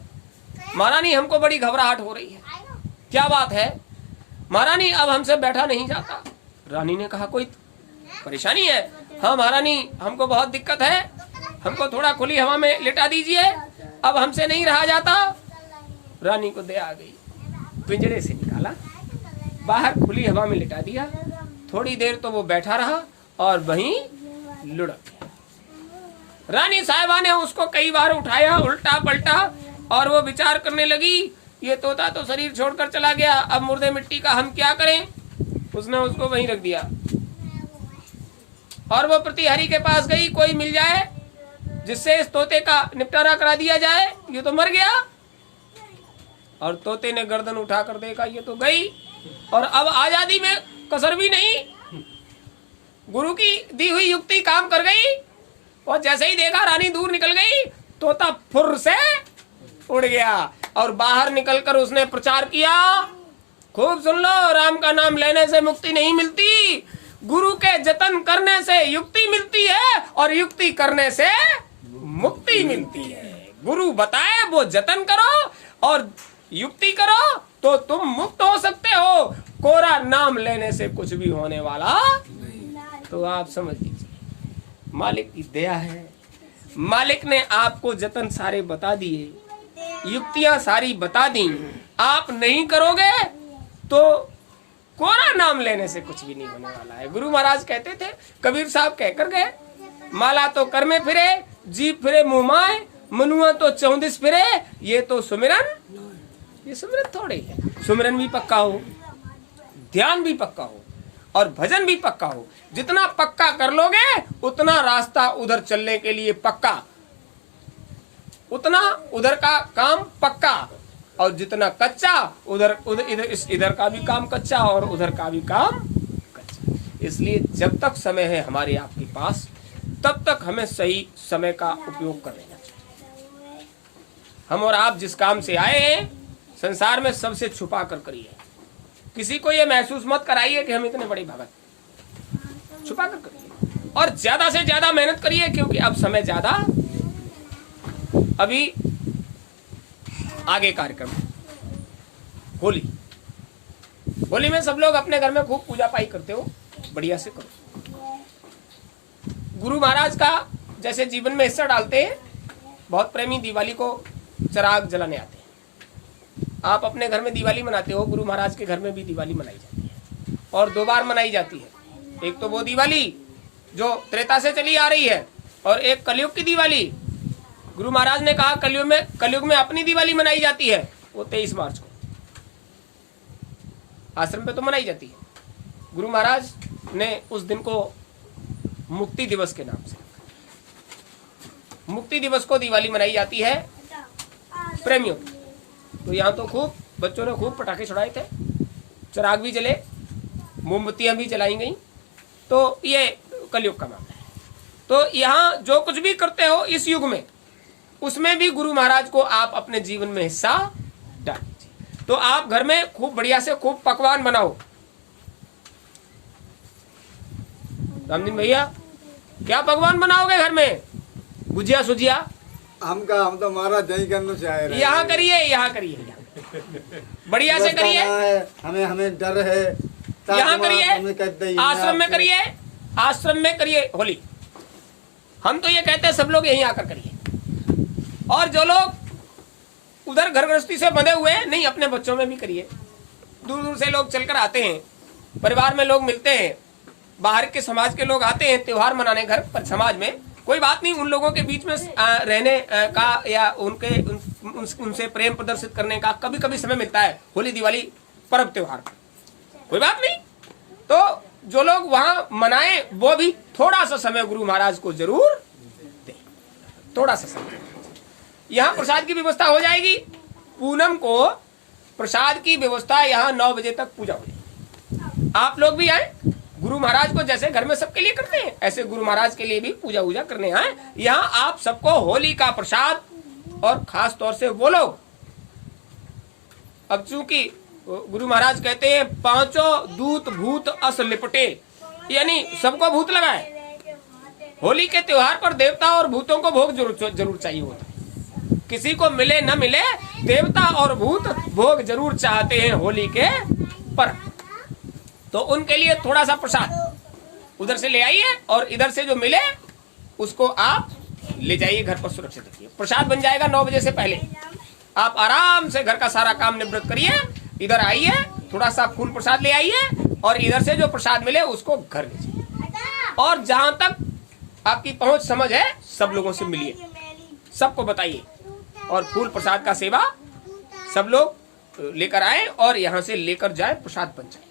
महारानी हमको बड़ी घबराहट हो रही है। क्या बात है? महारानी अब हमसे बैठा नहीं जाता। रानी ने कहा, कोई परेशानी है? हाँ महारानी, हमको बहुत दिक्कत है, हमको थोड़ा खुली हवा में लिटा दीजिए, अब हमसे नहीं रहा जाता। रानी को दया आ गई, पिंजरे से निकाला, बाहर खुली हवा में लिटा दिया। थोड़ी देर तो वो बैठा रहा और वहीं लुढ़क गया। रानी साहिबा ने उसको कई बार उठाया, उल्टा पलटा, और वो विचार करने लगी, ये तोता तो शरीर छोड़कर चला गया, अब मुर्दे मिट्टी का हम क्या करें। उसने उसको वहीं रख दिया और वो प्रतिहरी के पास गई, कोई मिल जाए जिससे इस तोते का निपटारा करा दिया जाए, ये तो मर गया। और तोते ने गर्दन उठाकर देखा, ये तो गई, और अब आजादी में कसर भी नहीं। गुरु की दी हुई युक्ति काम कर गई, और जैसे ही देखा रानी दूर निकल गई, तोता फुर्र से उड़ गया और बाहर निकलकर उसने प्रचार किया, खूब सुन लो, राम का नाम लेने से मुक्ति नहीं मिलती, गुरु के जतन करने से युक्ति मिलती है, और युक्ति करने से मुक्ति मिलती है। गुरु बताए वो जतन करो और युक्ति करो तो तुम मुक्त हो सकते हो। कोरा नाम लेने से कुछ भी होने वाला तो आप समझ लीजिए मालिक की दया है। मालिक ने आपको जतन सारे बता दिए, युक्तियां सारी बता दी, आप नहीं करोगे तो कोरा नाम लेने से कुछ भी नहीं होने वाला है। गुरु महाराज कहते थे, कबीर साहब कहकर गए, माला तो कर में फिरे, जीभ फिरे मुंह माए, मनुआ तो 34 फिरे, ये तो सुमिरन, ये सुमिरन थोड़े है। सुमिरन भी पक्का हो, ध्यान भी पक्का हो, और भजन भी पक्का हो। जितना पक्का कर लोगे उतना रास्ता उधर चलने के लिए पक्का, उतना उधर का काम पक्का, और जितना कच्चा उधर इधर का भी काम कच्चा और उधर का भी काम कच्चा। इसलिए जब तक समय है हमारे आपके पास, तब तक हमें सही समय का उपयोग कर लेना चाहिए। हम और आप जिस काम से आए हैं संसार में सबसे छुपा कर करिए। किसी को ये महसूस मत कराइए कि हम इतने बड़े भगत, छुपा कर करिए और ज्यादा से ज्यादा मेहनत करिए, क्योंकि अब समय ज्यादा, अभी आगे कार्यक्रम होली। होली में सब लोग अपने घर में खूब पूजा पाई करते हो, बढ़िया से करो। गुरु महाराज का जैसे जीवन में हिस्सा डालते हैं, बहुत प्रेमी दिवाली को चिराग जलाने आते हैं। आप अपने घर में दिवाली मनाते हो, गुरु महाराज के घर में भी दिवाली मनाई जाती है, और 2 बार मनाई जाती है। एक तो वो दिवाली जो त्रेता से चली आ रही है, और एक कलयुग की दिवाली। गुरु महाराज ने कहा कलयुग में अपनी दिवाली मनाई जाती है, वो 23 मार्च को आश्रम पे तो मनाई जाती है। गुरु महाराज ने उस दिन को मुक्ति दिवस के नाम से, मुक्ति दिवस को दिवाली मनाई जाती है प्रेमियों की। तो यहाँ तो खूब बच्चों ने खूब पटाखे छुड़ाए थे, चिराग भी जले, मोमबत्तियां भी जलाई गई। तो ये कलयुग का मामला है। तो यहाँ जो कुछ भी करते हो इस युग में, उसमें भी गुरु महाराज को आप अपने जीवन में हिस्सा डाल दीजिए। तो आप घर में खूब बढ़िया से खूब पकवान बनाओ। रामदीन भैया, क्या पकवान बनाओगे घर में? गुजिया सुजिया? हम तो महाराज दही करने से आए रहे। यहाँ करिए, यहाँ करिए, बढ़िया से करिए। हमें डर है, यहाँ करिए, आश्रम में करिए, आश्रम में करिए होली। हम तो ये कहते हैं सब लोग यहीं आकर करिए। और जो लोग उधर घर गृहस्थी से बंधे हुए हैं, नहीं, अपने बच्चों में भी करिए। दूर दूर से लोग चलकर आते हैं, परिवार में लोग मिलते हैं, बाहर के समाज के लोग आते हैं त्योहार मनाने घर पर समाज में, कोई बात नहीं, उन लोगों के बीच में रहने का या उनसे प्रेम प्रदर्शित करने का कभी कभी समय मिलता है, होली दिवाली पर्व त्योहार, कोई बात नहीं। तो जो लोग वहां मनाए वो भी थोड़ा सा समय गुरु महाराज को जरूर दे, थोड़ा सा समय। यहाँ प्रसाद की व्यवस्था हो जाएगी। पूनम को प्रसाद की व्यवस्था यहाँ 9 बजे तक पूजा हो जाएगी। आप लोग भी आए, गुरु महाराज को जैसे घर में सबके लिए करते हैं ऐसे गुरु महाराज के लिए भी पूजा वूजा करने आए। यहाँ आप सबको होली का प्रसाद, और खास तौर से वो लोग, अब चूंकि गुरु महाराज कहते हैं 5 दूत भूत अस लिपटे, यानी सबको भूत लगाए। होली के त्योहार पर देवता और भूतों को भोग जरूर चाहिए होता है। किसी को मिले न मिले, देवता और भूत भोग जरूर चाहते हैं होली के पर। तो उनके लिए थोड़ा सा प्रसाद उधर से ले आइए, और इधर से जो मिले उसको आप ले जाइए घर पर, सुरक्षित रखिए। प्रसाद बन जाएगा 9 बजे से पहले। आप आराम से घर का सारा काम निवृत्त करिए, इधर आइए, थोड़ा सा फूल प्रसाद ले आइए, और इधर से जो प्रसाद मिले उसको घर ले जाइए। और जहां तक आपकी पहुंच समझ है सब लोगों से मिलिए, सबको बताइए, और फूल प्रसाद का सेवा सब लोग लेकर आए और यहाँ से लेकर जाए, प्रसाद बन जाए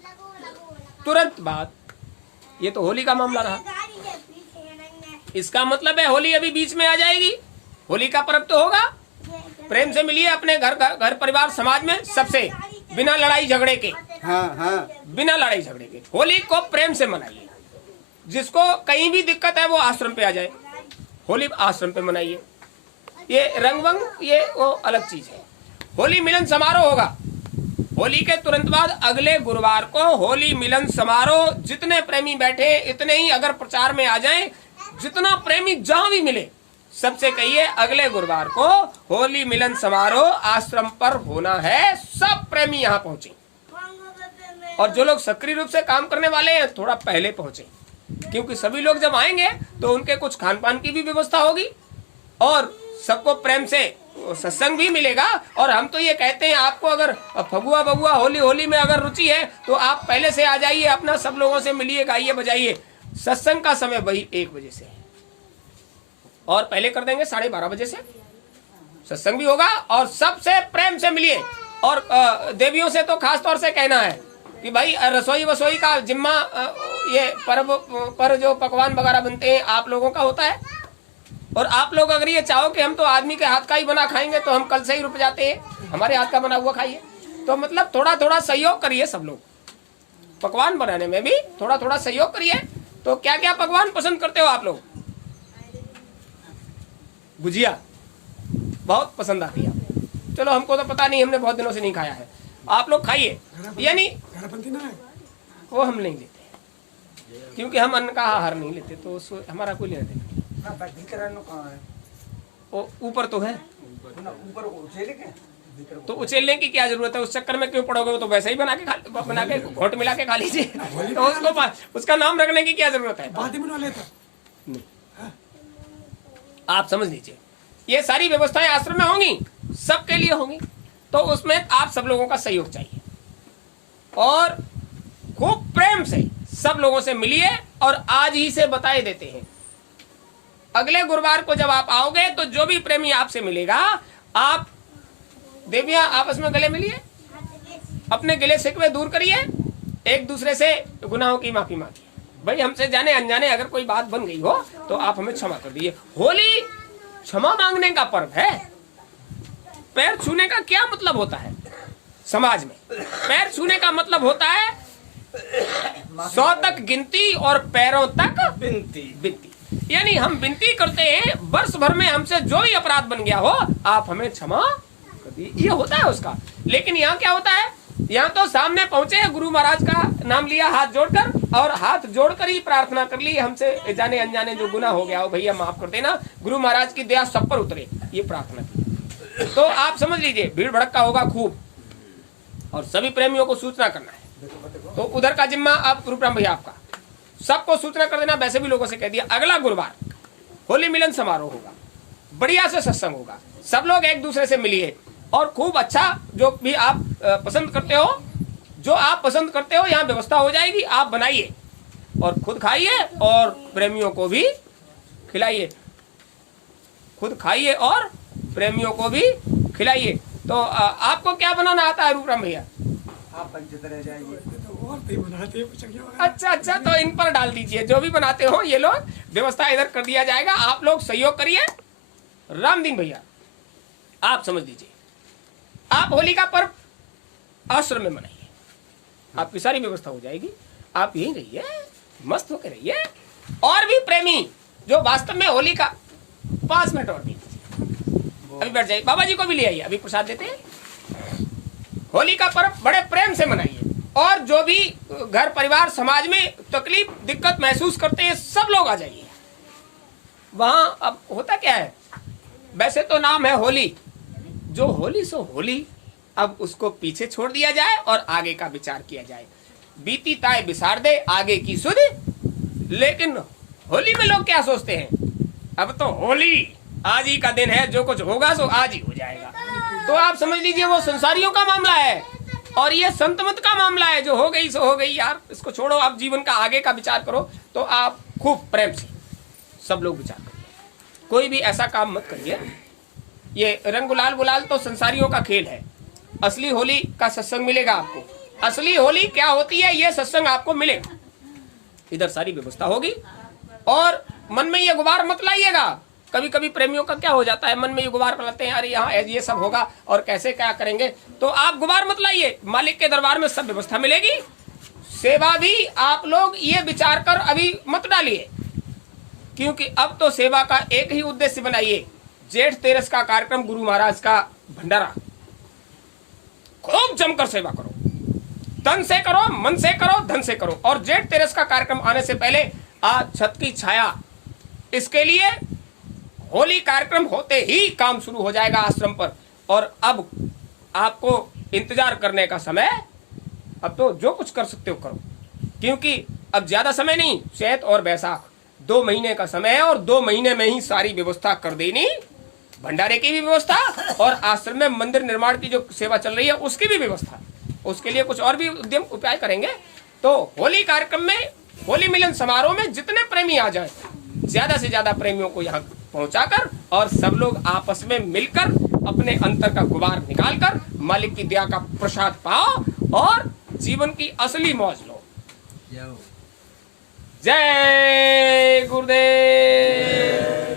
तुरंत बाद। ये तो होली का मामला रहा। इसका मतलब है होली अभी बीच में आ जाएगी। होली का पर्व तो होगा, प्रेम से मिलिए अपने घर परिवार समाज में सबसे, बिना लड़ाई झगड़े के। हाँ हाँ, बिना लड़ाई झगड़े के होली को प्रेम से मनाइए। जिसको कहीं भी दिक्कत है वो आश्रम पे आ जाए, होली आश्रम पे मनाइए। ये रंग वंग ये वो अलग चीज है। होली मिलन समारोह होगा होली के तुरंत बाद अगले गुरुवार को होली मिलन समारोह। जितने प्रेमी बैठे इतने ही अगर प्रचार में आ जाएं, जितना प्रेमी जहां भी मिले सबसे कहिए अगले गुरुवार को होली मिलन समारोह आश्रम पर होना है। सब प्रेमी यहाँ पहुंचे, और जो लोग सक्रिय रूप से काम करने वाले हैं थोड़ा पहले पहुंचे, क्योंकि सभी लोग जब आएंगे तो उनके कुछ खान पान की भी व्यवस्था होगी, और सबको प्रेम से सत्संग भी मिलेगा। और हम तो ये कहते हैं आपको अगर फगुआ बगुआ होली में अगर रुचि है तो आप पहले से आ जाइए, अपना सब लोगों से मिलिए, गाइए बजाइए। सत्संग का समय वही 1 बजे से है, और पहले कर देंगे 12:30 बजे से सत्संग भी होगा, और सबसे प्रेम से मिलिए। और देवियों से तो खास तौर से कहना है कि भाई रसोई वसोई का जिम्मा ये पर्व पर जो पकवान वगैरह बनते हैं आप लोगों का होता है। और आप लोग अगर ये चाहो कि हम तो आदमी के हाथ का ही बना खाएंगे तो हम कल से ही रुक जाते हैं, हमारे हाथ का बना हुआ खाइए। तो मतलब थोड़ा थोड़ा सहयोग करिए, सब लोग पकवान बनाने में भी थोड़ा थोड़ा सहयोग करिए। तो क्या क्या पकवान पसंद करते हो आप लोग? गुजिया बहुत पसंद आती है, चलो हमको तो पता नहीं, हमने बहुत दिनों से नहीं खाया है। आप लोग खाइए, यानी वो हम नहीं लेते क्योंकि हम अन्न का आहार नहीं लेते, तो उसको हमारा कोई लेना देना। वो ऊपर तो है, तो उछेलने की क्या जरूरत है? उस चक्कर में क्यों पड़ोगे? वो तो वैसे ही बना के घोट मिला के खा लीजिए। तो उसको उसका नाम रखने की क्या जरूरत है? नहीं, आप समझ लीजिए ये सारी व्यवस्थाएं आश्रम में होंगी, सबके लिए होंगी, तो उसमें आप सब लोगों का सहयोग चाहिए। और खूब प्रेम से सब लोगों से मिलिए, और आज ही से बताए देते हैं अगले गुरुवार को जब आप आओगे तो जो भी प्रेमी आपसे मिलेगा, आप देवियां आपस में गले मिलिए, अपने गिले शिकवे दूर करिए, एक दूसरे से गुनाहों की माफी मांगिए। भाई हमसे जाने अनजाने अगर कोई बात बन गई हो तो आप हमें क्षमा कर दीजिए। होली क्षमा मांगने का पर्व है। पैर छूने का क्या मतलब होता है समाज में? पैर छूने का मतलब होता है 100 तक गिनती और पैरों तक बिनती। यानी हम विनती करते हैं वर्ष भर में हमसे जो भी अपराध बन गया हो आप हमें क्षमा कर दीजिए, ये होता है उसका। लेकिन यहाँ क्या होता है? यहाँ तो सामने पहुंचे, गुरु महाराज का नाम लिया हाथ जोड़कर, और हाथ जोड़कर ही प्रार्थना कर ली हमसे जाने अनजाने जो गुनाह हो गया हो भैया माफ कर देना, गुरु महाराज की दया सब पर उतरे, ये प्रार्थना की। तो आप समझ लीजिए भीड़ भड़का होगा खूब, और सभी प्रेमियों को सूचना करना है। तो उधर का जिम्मा आप रूपराम भैया आपका सबको सूचना कर देना, वैसे भी लोगों से कह दिया अगला गुरुवार होली मिलन समारोह होगा, बढ़िया से सत्संग होगा, सब लोग एक दूसरे से मिलिए और खूब अच्छा जो भी आप पसंद करते हो, जो आप पसंद करते हो यहाँ व्यवस्था हो जाएगी, आप बनाइए और खुद खाइए और प्रेमियों को भी खिलाइए, खुद खाइए और प्रेमियों को भी खिलाइए। तो आपको क्या बनाना आता है रूपराम भैया? आप पंचित रह जाएंगे। अच्छा अच्छा, तो इन पर डाल दीजिए, जो भी बनाते हो ये लोग व्यवस्था इधर कर दिया जाएगा, आप लोग सहयोग करिए। रामदीन भैया आप समझ लीजिए, आप होली का पर्व आश्रम में मनाइए, आपकी सारी व्यवस्था हो जाएगी, आप यहीं रहिए, मस्त होकर रहिए। और भी प्रेमी जो वास्तव में होली का 5 मिनट और दीजिए, अभी बैठ जाइए, बाबा जी को भी ले आइए, अभी प्रसाद देते हैं। होली का पर्व बड़े प्रेम से मनाइए और जो भी घर परिवार समाज में तकलीफ दिक्कत महसूस करते हैं सब लोग आ जाइए वहां। अब होता क्या है, वैसे तो नाम है होली, जो होली सो होली, अब उसको पीछे छोड़ दिया जाए और आगे का विचार किया जाए। बीती ताय बिसार दे आगे की सुध। लेकिन होली में लोग क्या सोचते हैं, अब तो होली आज ही का दिन है, जो कुछ होगा सो आज ही हो जाएगा। तो आप समझ लीजिए वो संसारियों का मामला है और ये संत मत का मामला है, जो हो गई सो हो गई यार, इसको छोड़ो, आप जीवन का आगे का विचार करो। तो आप खूब प्रेम से सब लोग विचार करिए, कोई भी ऐसा काम मत करिए। ये रंग गुलाल गुलाल तो संसारियों का खेल है, असली होली का सत्संग मिलेगा आपको। असली होली क्या होती है ये सत्संग आपको मिलेगा, इधर सारी व्यवस्था होगी। और मन में ये गुबार मत लाइएगा, कभी कभी प्रेमियों का क्या हो जाता है, मन में ये गुबार लाते हैं, अरे यहाँ ये सब होगा और कैसे क्या करेंगे। तो आप गुबार मत लाइए, मालिक के दरबार में सब व्यवस्था मिलेगी। सेवा भी आप लोग ये विचार कर अभी मत डालिए, क्योंकि अब तो सेवा का एक ही उद्देश्य बनाइए, जेठ तेरस का कार्यक्रम गुरु महाराज का भंडारा, खूब जमकर सेवा करो, तन से करो, मन से करो, धन से करो। और जेठ तेरस का कार्यक्रम आने से पहले आज छत की छाया, इसके लिए होली कार्यक्रम होते ही काम शुरू हो जाएगा आश्रम पर। और अब आपको इंतजार करने का समय, अब तो जो कुछ कर सकते हो करो, क्योंकि अब ज्यादा समय नहीं, चैत और बैसाख 2 महीने का समय है और 2 महीने में ही सारी व्यवस्था कर देनी, भंडारे की भी व्यवस्था और आश्रम में मंदिर निर्माण की जो सेवा चल रही है उसकी भी व्यवस्था। उसके लिए कुछ और भी उद्यम उपाय करेंगे। तो होली कार्यक्रम में, होली मिलन समारोह में जितने प्रेमी आ जाए, ज्यादा से ज्यादा प्रेमियों को यहाँ पहुंचाकर और सब लोग आपस में मिलकर अपने अंतर का गुबार निकालकर मालिक की दया का प्रसाद पाओ और जीवन की असली मौज लो। जय गुरुदेव।